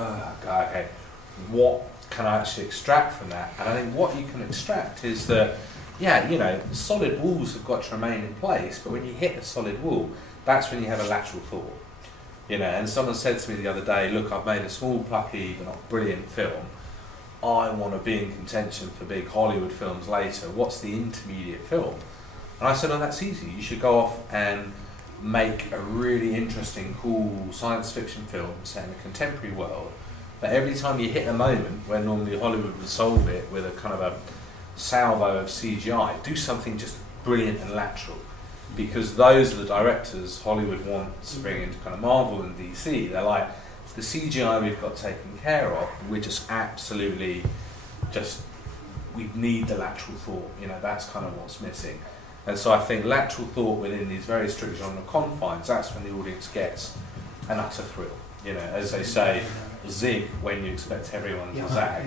okay, what can I actually extract from that? And I think what you can extract is that, solid walls have got to remain in place, but when you hit a solid wall, that's when you have a lateral fall. And someone said to me the other day, look, I've made a small, plucky, but not brilliant film. I want to be in contention for big Hollywood films later. What's the intermediate film? And I said, that's easy. You should go off and make a really interesting, cool science fiction film set in a contemporary world But every time you hit a moment where normally Hollywood would solve it with a kind of a salvo of CGI, do something just brilliant and lateral. Because those are the directors Hollywood wants to bring into kind of Marvel and DC. They're like, the CGI we've got taken care of, we're just absolutely we need the lateral thought, that's kind of what's missing. And so I think lateral thought within these very strict genre confines, that's when the audience gets an utter thrill. As they say, zig when you expect everyone to zag.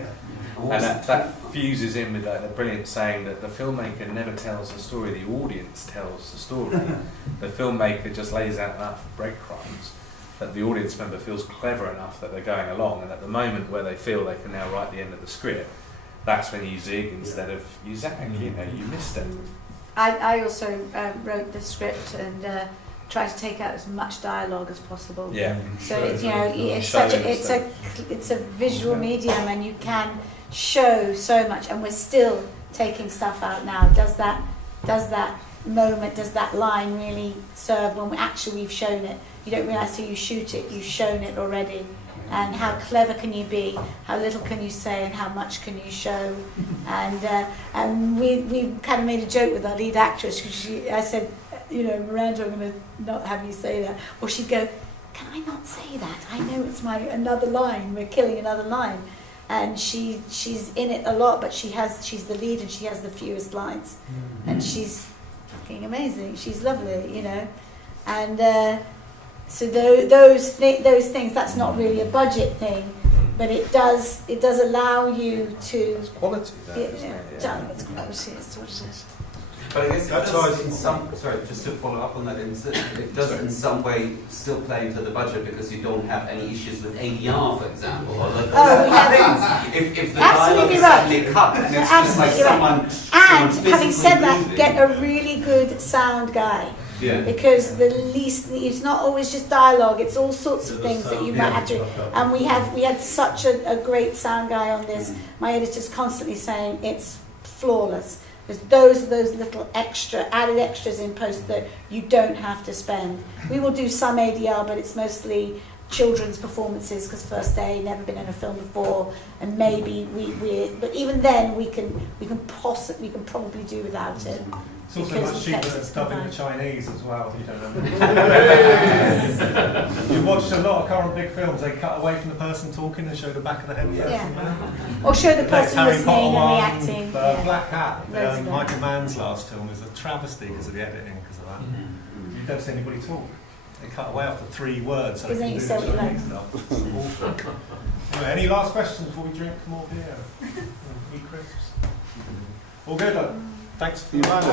And that fuses in with the brilliant saying that the filmmaker never tells the story, the audience tells the story. The filmmaker just lays out enough breadcrumbs that the audience member feels clever enough that they're going along, and at the moment where they feel they can now write the end of the script, that's when you zig instead of you zag, you missed it. I also wrote the script and try to take out as much dialogue as possible. Yeah. So it's a visual medium, and you can show so much, and we're still taking stuff out now. Does that moment, does that line really serve when we've shown it? You don't realise till you shoot it, you've shown it already. And how clever can you be? How little can you say, and how much can you show? And we kind of made a joke with our lead actress. I said, Miranda, I'm going to not have you say that. Or she'd go, can I not say that? I know it's another line. We're killing another line. And she's in it a lot, but she's the lead and she has the fewest lines. And she's fucking amazing. She's lovely, And so those things, that's not really a budget thing, but it does allow you to. It's quality, though, isn't it? Yeah. It's quality. It's what it is. But I guess it does in some, just to follow up on that, it does in some way still play into the budget because you don't have any issues with ADR, for example. Or if the dialogue is suddenly cut, and it's just like someone having said that, get a really good sound guy. Yeah. Because it's not always just dialogue, it's all sorts of things that you might have to, and we had such a great sound guy on this. My editor's constantly saying it's flawless. Because those are those little added extras in post that you don't have to spend. We will do some ADR, but it's mostly children's performances because first day, never been in a film before, and maybe but even then we can probably do without it. It's also much cheaper than dubbing the Chinese as well, you don't know. You've watched a lot of current big films, they cut away from the person talking and show the back of the head first. Yeah. Or show the person listening and reacting. Black Hat, Michael Mann's last film, is a travesty because of the editing, because of that. You don't see anybody talk. They cut away after 3 words. So they can do the Chinese stuff. It's awful. Anyway, any last questions before we drink more beer? Eat crisps? All good, look. Thanks for your time.